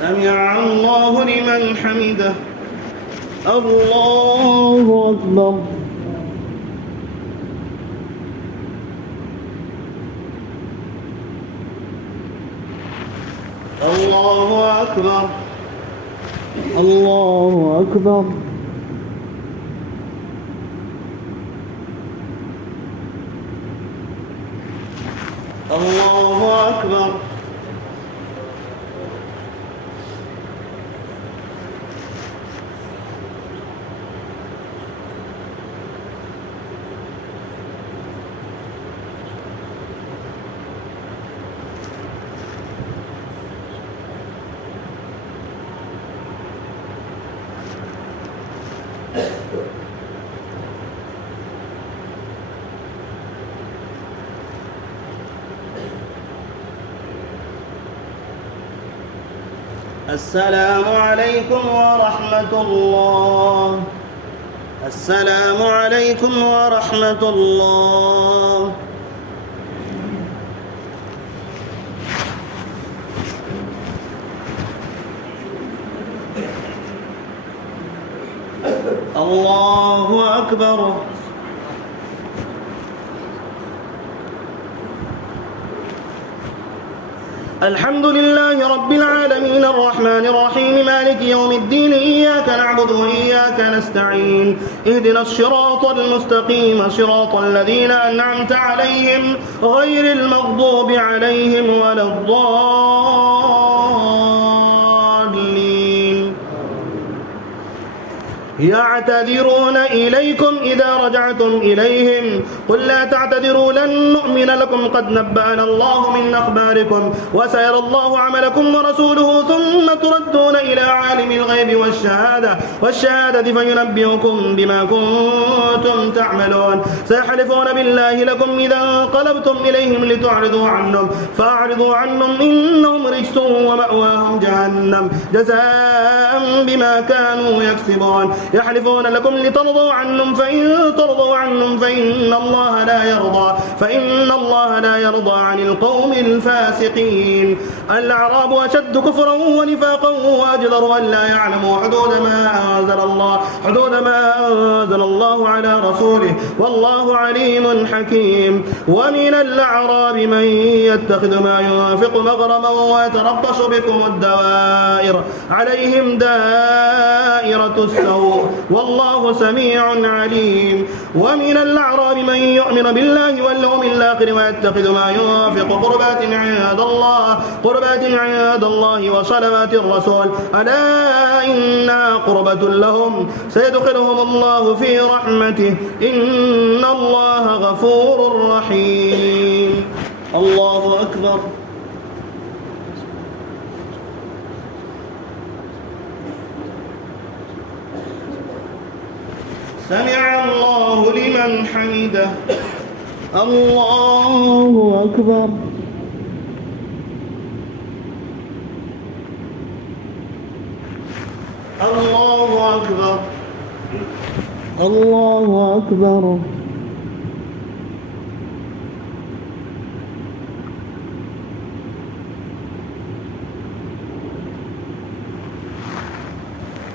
سمع الله لمن حمده. الله أكبر. الله أكبر. الله أكبر. الله أكبر. السلام عليكم ورحمة الله. السلام عليكم ورحمة الله. الله أكبر. الحمد لله رب العالمين الرحمن الرحيم مالك يوم الدين إياك نعبد وإياك نستعين اهدنا الصراط المستقيم صراط الذين أنعمت عليهم غير المغضوب عليهم ولا الضالين. يعتذرون إليكم إذا رجعتم إليهم قل لا تعتذروا لن نؤمن لكم قد نبأنا الله من أخباركم وسيرى الله عملكم ورسوله ثم تردون إلى عالم الغيب والشهادة فينبئكم بما كنتم تعملون. سيحلفون بالله لكم إذا انقلبتم إليهم لتعرضوا عنهم فأعرضوا عنهم إنهم رجس ومأواهم جهنم جزاء بما كانوا يكسبون. يحلفون لكم لترضوا عنهم فإن ترضوا عنهم فإن الله لا يرضى عن القوم الفاسقين. الأعراب أشد كفرا ونفاقا وأجدر أن لا يعلموا حدود ما أنزل الله على رسوله والله عليم حكيم. ومن الأعراب من يتخذ ما ينفق مغرما ويتربص بكم الدوائر عليهم دائرة السوء والله سميع عليم. ومن الأعراب من يؤمن بالله واليوم الآخر ويتخذ ما ينفق قربات عند الله وصلوات الرسول ألا إنها قربة لهم سيدخلهم الله في رحمته إن الله غفور رحيم. الله أكبر. سمع الله لمن حمده. الله أكبر. الله أكبر. الله أكبر.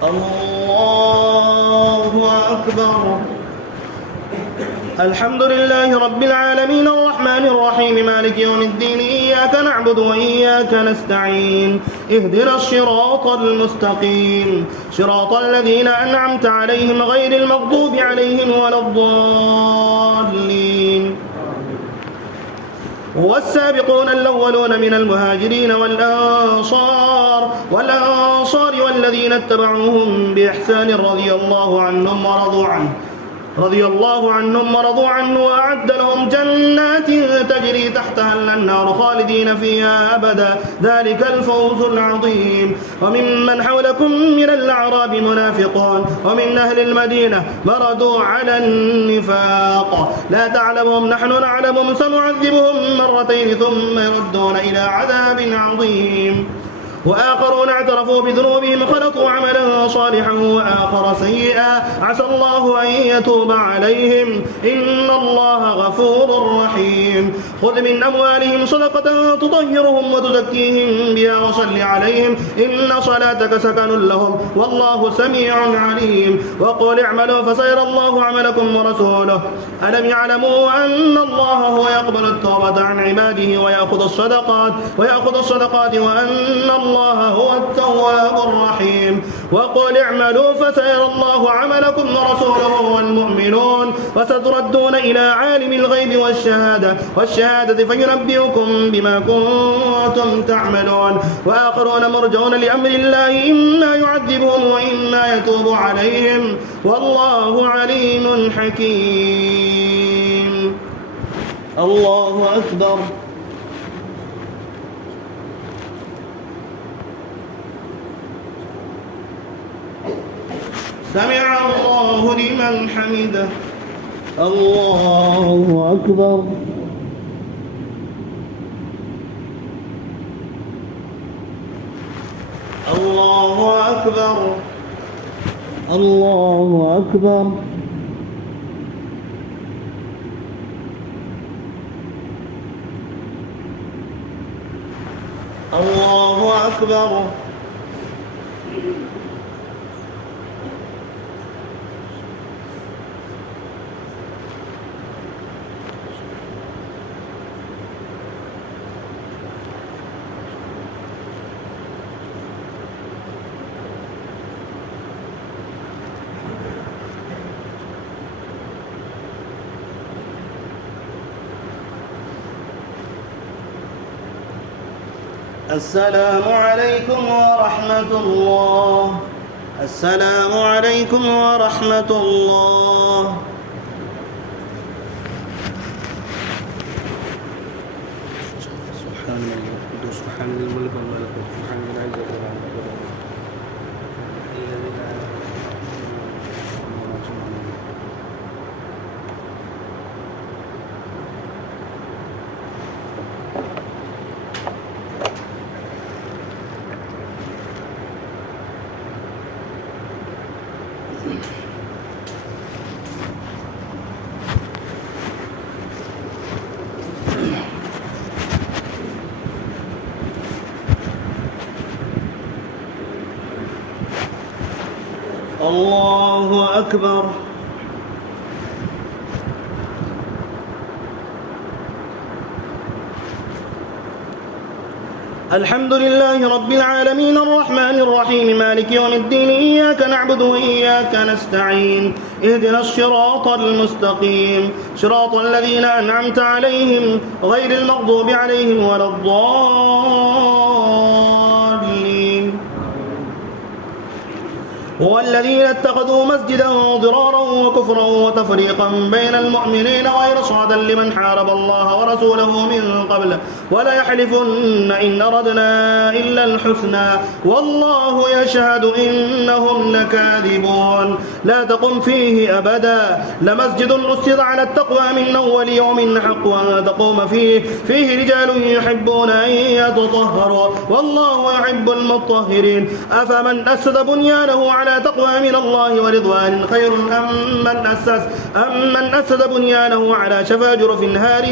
الله أكبر. الحمد لله رب العالمين الرحمن الرحيم مالك يوم الدين إياك نعبد وإياك نستعين اهدنا الصراط المستقيم صراط الذين أنعمت عليهم غير المغضوب عليهم ولا الضالين. والسابقون الأولون من المهاجرين والأنصار والذين اتبعوهم بإحسان رضي الله عنهم ورضوا عنه وأعد لهم جنات تجري تحتها الأنهار خالدين فيها أبدا ذلك الفوز العظيم. وممن حولكم من الأعراب منافقون ومن أهل المدينة مردوا على النفاق لا تعلمهم نحن نعلمهم سنعذبهم مرتين ثم يردون إلى عذاب عظيم. وآخرون اعترفوا بذنوبهم خلطوا عملا صالحا وآخر سيئا عسى الله أن يتوب عليهم إن الله غفور رحيم. خذ من أموالهم صدقة تطهرهم وتزكيهم بها وصل عليهم إن صلاتك سكن لهم والله سميع عليم. وقل اعملوا فسيرى الله عملكم ورسوله ألم يعلموا أن الله هو يقبل التوبة عن عباده ويأخذ الصدقات وأن الله هو التواب الرحيم. وقل اعملوا فسيرى الله عملكم ورسوله والمؤمنون وستردون إلى عالم الغيب والشهادة فينبئكم بما كنتم تعملون. وآخرون مرجون لأمر الله إما يعذبهم وإما يتوب عليهم والله عليم حكيم. الله أكبر. سمع الله لمن حمده. الله أكبر. الله أكبر. الله أكبر. الله أكبر. السلام عليكم ورحمة الله. السلام عليكم ورحمة الله. سبحان الله القدوس سبحان الملك والملكوت سبحان العزة والعظمة. الله أكبر. الحمد لله رب العالمين الرحمن الرحيم مالك يوم الدين إياك نعبد وإياك نستعين اهدنا الصراط المستقيم صراط الذين أنعمت عليهم غير المغضوب عليهم ولا الضالين. والذين اتخذوا مسجدا ضرارا وكفرا وتفريقا بين المؤمنين وإرصادا لمن حارب الله ورسوله من قبل ولا يحلفن إن أردنا إلا الحسنى والله يشهد إنهم لكاذبون. لا تقم فيه أبدا لمسجد أسس على التقوى من أول يوم حق أن تقوم فيه رجال يحبون أن يتطهروا والله يحب المطهرين. أفمن أسس بنيانه على تقوى من الله ورضوان خير أم من أسس بنيانه على شفا جرف هار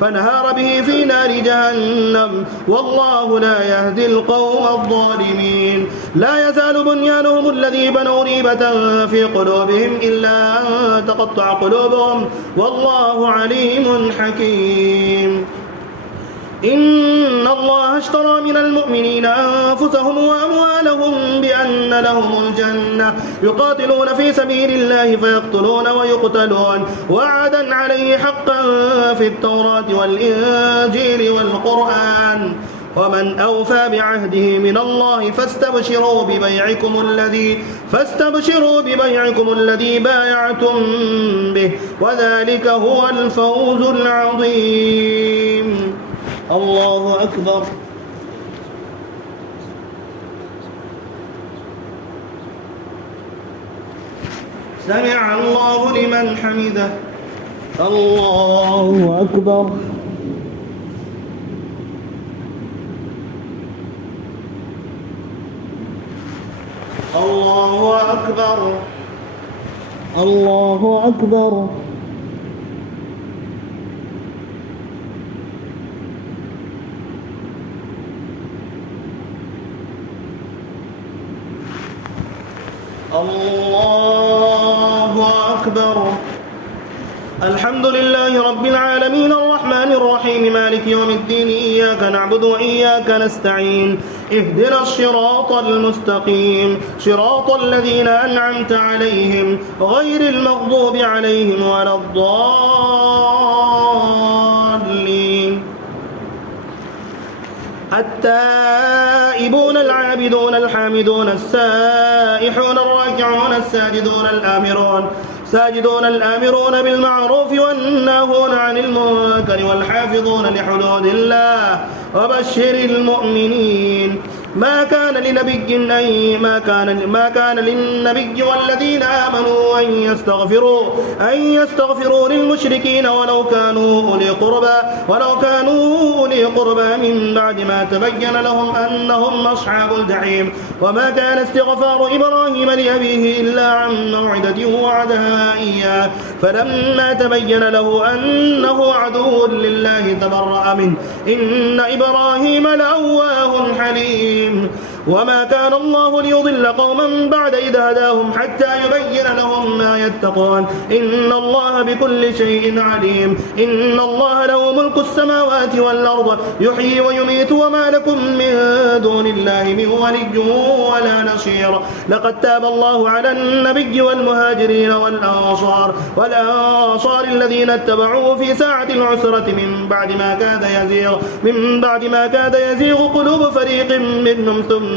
فنهار به في نار جهنم والله لا يهدي القوم الظالمين. لا يزال بنيانهم الذي بنوا ريبة في قلوبهم إلا أن تقطع قلوبهم والله عليم حكيم. إن الله اشترى من المؤمنين أنفسهم وأموالهم بأن لهم الجنة يقاتلون في سبيل الله فيقتلون ويقتلون وعدا عليه حقا في التوراة والإنجيل والقرآن ومن أوفى بعهده من الله فاستبشروا ببيعكم الذي بايعتم به وذلك هو الفوز العظيم. الله أكبر. سمع الله لمن حمده. الله أكبر. الله أكبر. الله أكبر. الله أكبر. الحمد لله رب العالمين الرحمن الرحيم مالك يوم الدين إياك نعبد وإياك نستعين اهدنا الصراط المستقيم صراط الذين أنعمت عليهم غير المغضوب عليهم ولا الضالين. التائبون العابدون الحامدون السائحون الراكعون الساجدون الآمرون بالمعروف والناهون عن المنكر والحافظون لحدود الله وبشر المؤمنين. ما كان للنبي والذين آمنوا أن يستغفروا للمشركين ولو كانوا أولي قربى من بعد ما تبين لهم أنهم أصحاب الجحيم. وما كان استغفار إبراهيم لأبيه إلا عن موعدة وعدها إياه فلما تبين له أنه عدو لله تبرأ منه إن إبراهيم لأواه وما كان الله ليضل قوما بعد إذ هداهم حتى يبين لهم ما يتقون إن الله بكل شيء عليم إن الله له ملك السماوات والأرض يحيي ويميت وما لكم من دون الله من ولي ولا نصير لقد تاب الله على النبي والمهاجرين والأنصار الذين اتبعوه في ساعة العسرة من بعد ما كاد يزيغ قلوب فريق منهم ثم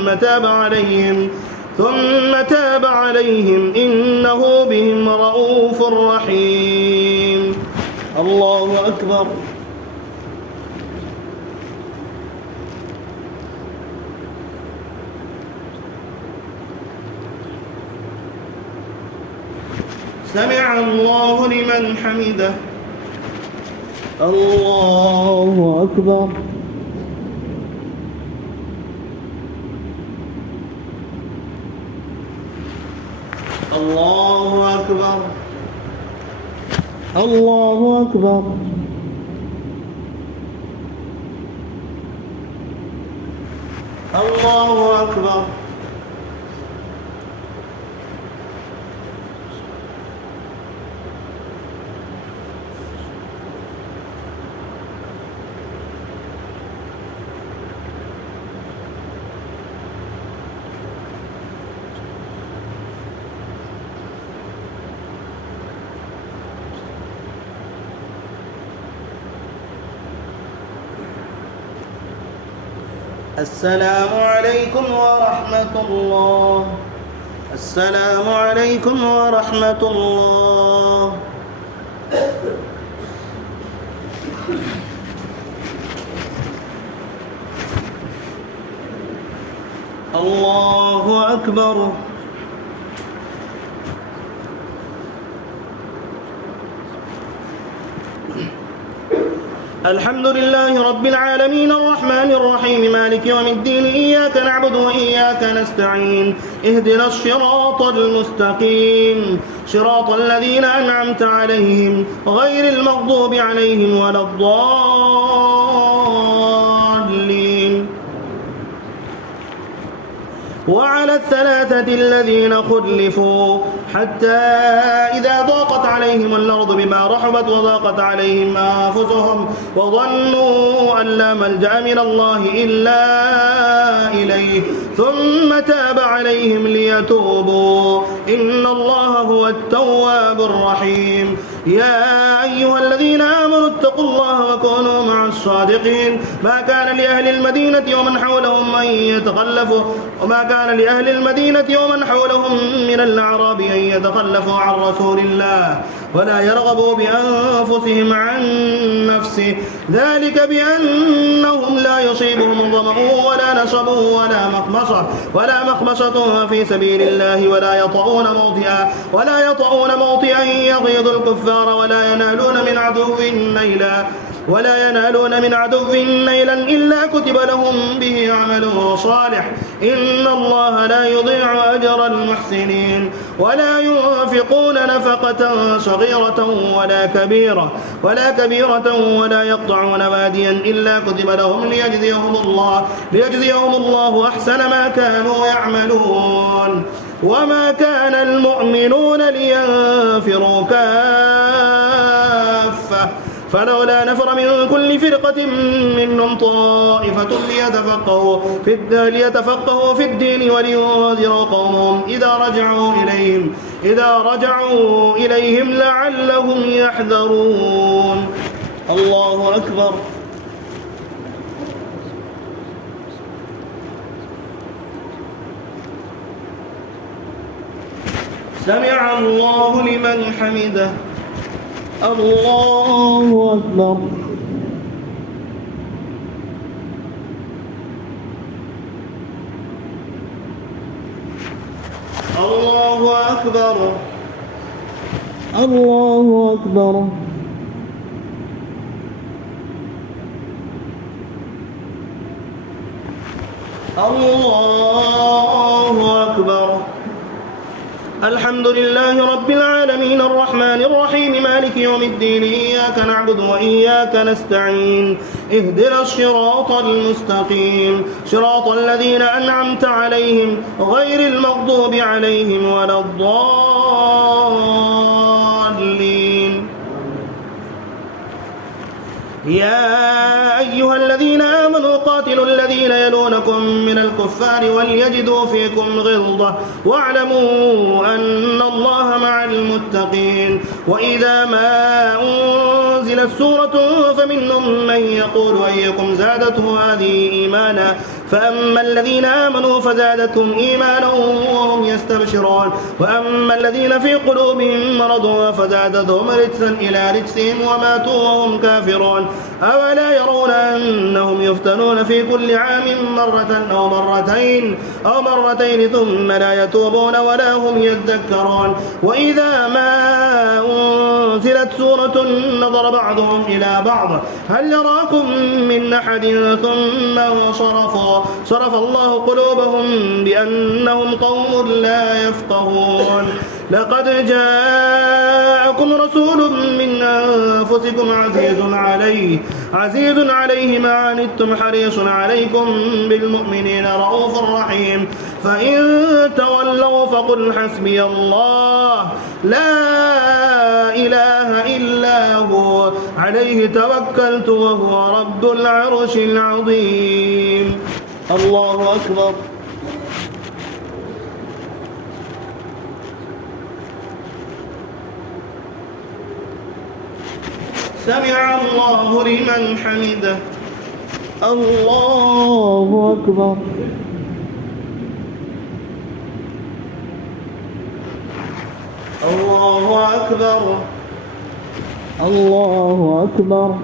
تاب عليهم إنه بهم رؤوف رحيم. الله أكبر. سمع الله لمن حمده. الله أكبر. الله أكبر. الله أكبر. الله أكبر. السلام عليكم ورحمة الله. السلام عليكم ورحمة الله. الله أكبر. الحمد لله رب العالمين الرحمن الرحيم مالك يوم الدين إياك نعبد وإياك نستعين اهدنا الصراط المستقيم صراط الذين أنعمت عليهم غير المغضوب عليهم ولا الضالين وعلى الثلاثة الذين خلفوا حتى إذا ضاقت عليهم الأرض بما رحبت وضاقت عليهم أنفسهم وظنوا أن لا ملجأ من الله إلا إليه ثم تاب عليهم ليتوبوا إن الله هو التواب الرحيم. يا أيها الذين آمنوا اتقوا الله وكونوا مع الصادقين. ما كان لأهل المدينة ومن حولهم أن يتخلفوا من الأعراب أن يتخلفوا عن رسول الله ولا يرغبوا بأنفسهم عن نفسه ذلك بأنهم لا يصيبهم ظمأ ولا نصب ولا مخمصة في سبيل الله ولا يطؤون موطئا يغيظ الكفار ولا ينالون من عدو نيلا إلا كتب لهم به عمل صالح إن الله لا يضيع أجر المحسنين. ولا ينفقون نفقة صغيرة ولا كبيرة ولا يقطعون واديا إلا كتب لهم ليجزيهم الله أحسن ما كانوا يعملون. وما كان المؤمنون لينفروا كافة فلولا نفر من كل فرقة منهم طائفة ليتفقهوا في الدين ولينذروا قومهم إذا رجعوا إليهم لعلهم يحذرون. الله أكبر. سمع الله لمن حمده. الله أكبر. الله أكبر. الله أكبر. الله أكبر. الحمد لله رب العالمين الرحمن الرحيم مالك يوم الدين إياك نعبد وإياك نستعين اهدنا الصراط المستقيم صراط الذين أنعمت عليهم غير المغضوب عليهم ولا الضالين. يا أيها الذين آمنوا قاتلوا الذين يلونكم من الكفار وليجدوا فيكم غلظة واعلموا أن الله مع المتقين. وإذا ما أنزلت سورة فمنهم من يقول أيكم زادته هذه إيمانا فأما الذين آمنوا فزادتهم إيمانا وهم يستبشرون وأما الذين في قلوبهم مرض فزادتهم رجسا إلى رجسهم وماتوا وهم كافرون. أولا يرون أنهم يفتنون في كل عام مرة أو مرتين ثم لا يتوبون ولا هم يذكرون. وإذا ما أنزلت سورة نظر بعضهم إلى بعض هل يراكم من أحد ثم صرف الله قلوبهم بأنهم قوم لا يفقهون. لقد جاءكم رسول من أنفسكم عزيز عليه ما عنتم حريص عليكم بالمؤمنين رؤوف رحيم. فإن تولوا فقل حسبي الله لا إله إلا هو عليه توكلت وهو رب العرش العظيم. الله أكبر. سمع الله لمن حمده. الله أكبر. الله أكبر. الله أكبر.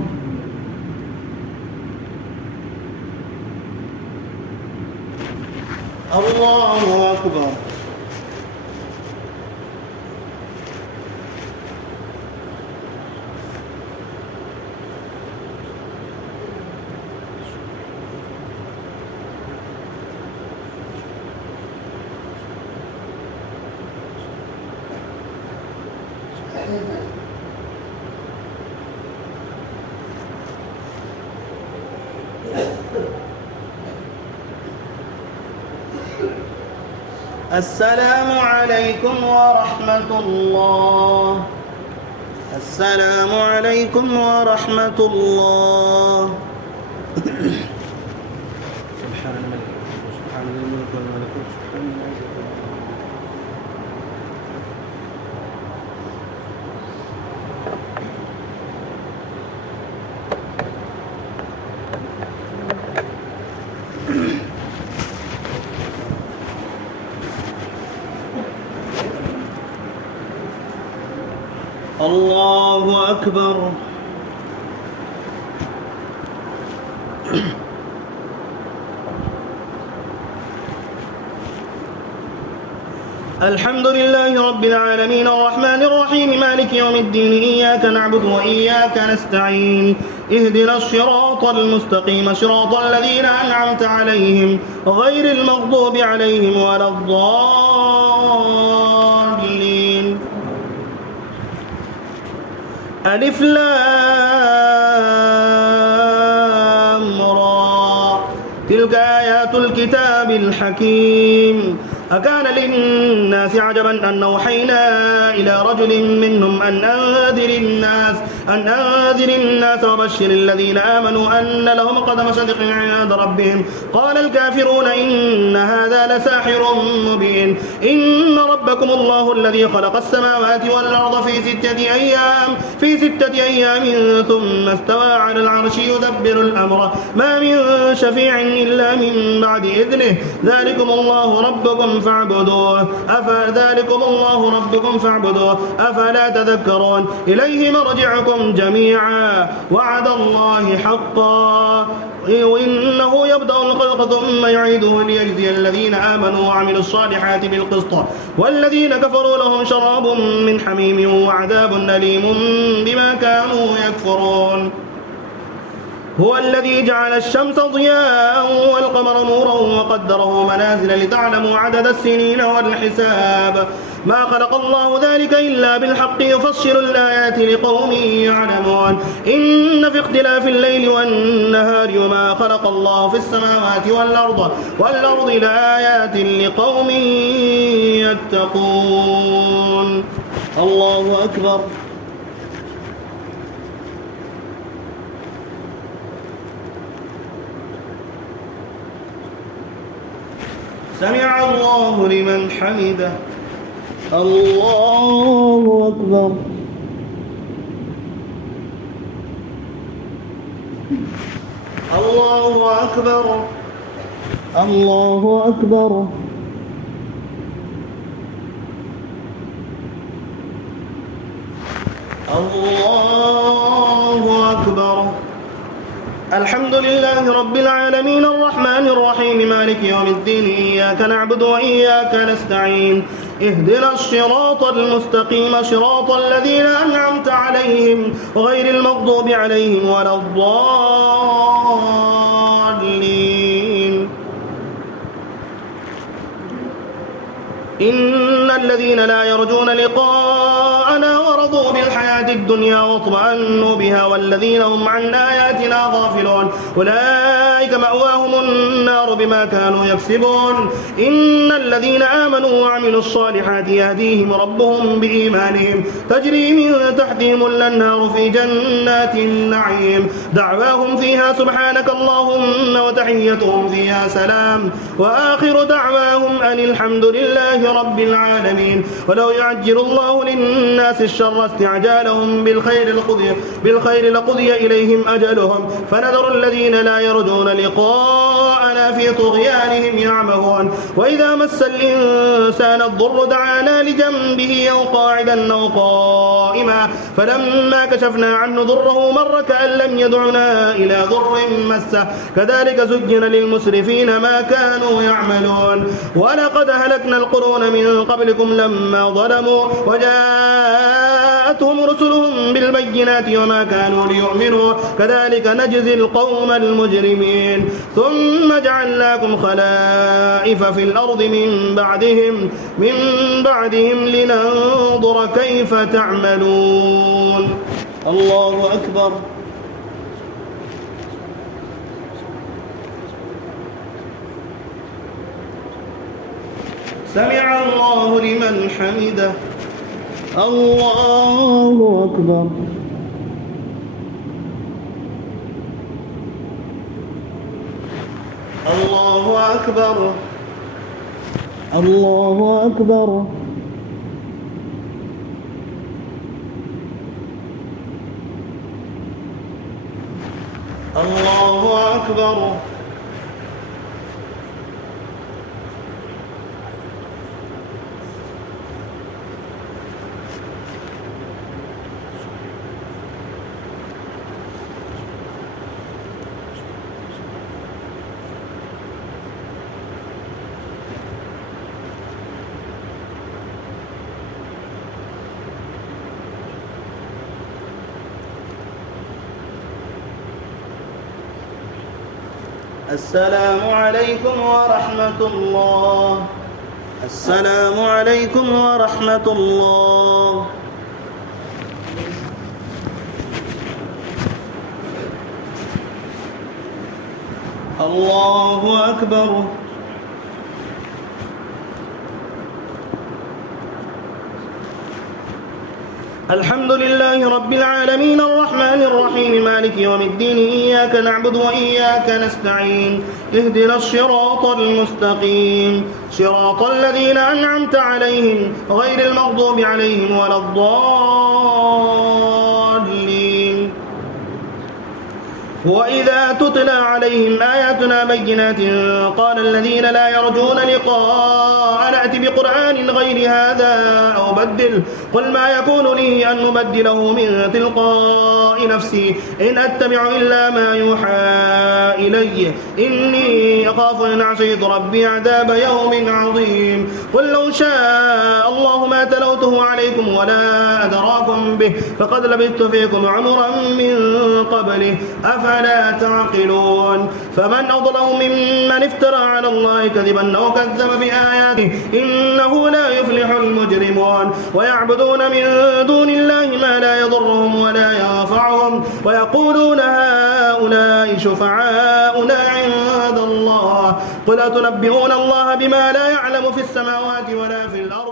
الله أكبر. السلام عليكم ورحمة الله. السلام عليكم ورحمة الله. سبحان الملك سبحان الملك والملكوت سبحان الملك. الله أكبر. الحمد لله رب العالمين الرحمن الرحيم مالك يوم الدين إياك نعبد وإياك نستعين اهدنا الصراط المستقيم صراط الذين أنعمت عليهم غير المغضوب عليهم ولا الضالين. ألف لام را تلك آيات الكتاب الحكيم. أكان للناس عجبا أن أوحينا إلى رجل منهم أن أنذر الناس وبشر الذين آمنوا أن لهم قدم صدق عند ربهم. قال الكافرون إن هذا لساحر مبين. إن ربكم الله الذي خلق السماوات والأرض في ستة أيام ثم استوى على العرش يدبر الأمر ما من شفيع إلا من بعد إذنه ذلكم الله ربكم فاعبدوه أفلا تذكرون. إليه مرجعكم جميعا وعد الله حقا وإنه يبدأ الخلق ثم يعيده ليجزي الذين آمنوا وعملوا الصالحات بالقسط والذين كفروا لهم شراب من حميم وعذاب أليم بما كانوا يكفرون. هو الذي جعل الشمس ضياء والقمر نورا وقدره منازل لتعلموا عدد السنين والحساب ما خلق الله ذلك إلا بالحق يفصل الآيات لقوم يعلمون إن في اختلاف الليل والنهار وما خلق الله في السماوات والأرض لآيات لقوم يتقون. الله أكبر. سمع الله لمن حمده. الله أكبر. الله أكبر. الله أكبر. الله أكبر. الحمد لله رب العالمين الرحمن الرحيم مالك يوم الدين إياك نعبد وإياك نستعين اهدنا الصراط المستقيم صراط الذين أنعمت عليهم غير المغضوب عليهم ولا الضالين. إن الذين لا يرجون لقاءنا ورضوا بالحياة الدنيا واطمأنوا بها والذين هم عن آياتنا غافلون أولئك مأواهم النار بما كانوا يكسبون. إن الذين آمنوا وعملوا الصالحات يهديهم ربهم بإيمانهم تجري من تحتهم الأنهار في جنات النعيم دعواهم فيها سبحانك اللهم وتحيتهم فيها سلام وآخر دعواهم أن الحمد لله رب العالمين. ولو يعجل الله للناس الشر استعجالهم بالخير لقضي إليهم أجلهم فنذر الذين لا يرجون لقاءنا في طغيانهم يعمهون. وإذا مس الإنسان الضر دعانا لجنبه أو قاعدا أو قائما فلما كشفنا عنه ضره مر كأن لم يدعنا إلى ضر مسه كذلك زجن للمسرفين ما كانوا يعملون. ولقد أهلكنا القرون من قبلكم لما ظلموا وجاءتهم رسلهم بالبينات وما كانوا ليؤمنوا كذلك نجزي القوم المجرمين. ثم جعلناكم خلائف في الأرض من بعدهم لننظر كيف تعملون. الله أكبر. سمع الله لمن حمده. الله أكبر. الله أكبر. الله أكبر. الله أكبر. السلام عليكم ورحمة الله. السلام عليكم ورحمة الله. الله أكبر. الحمد لله رب العالمين الرحمن الرحيم مالك يوم الدين إياك نعبد وإياك نستعين اهدنا الصراط المستقيم صراط الذين أنعمت عليهم غير المغضوب عليهم ولا الضالين. وإذا تتلى عليهم آياتنا بينات قال الذين لا يرجون لقاء نأت بقرآن غير هذا أو بدل قل ما يكون لي أن نبدله من تلقاء نفسي إن أتبع إلا ما يوحى إلي إني أخاف إن عصيت ربي عذاب يوم عظيم. قل لو شاء الله ما تلوته عليكم ولا أدراكم به فقد لبثت فيكم عمرا من قبله أفلا تعقلون. فمن أظلم ممن افترى على الله كذبا أو كذب بآياته إنه لا يفلح المجرمون. ويعبدون من دون الله ما لا يضرهم ولا ينفعهم ويقولون هؤلاء شفعاؤنا عند الله قل أتنبئون الله بما لا يعلم في السماوات ولا في الأرض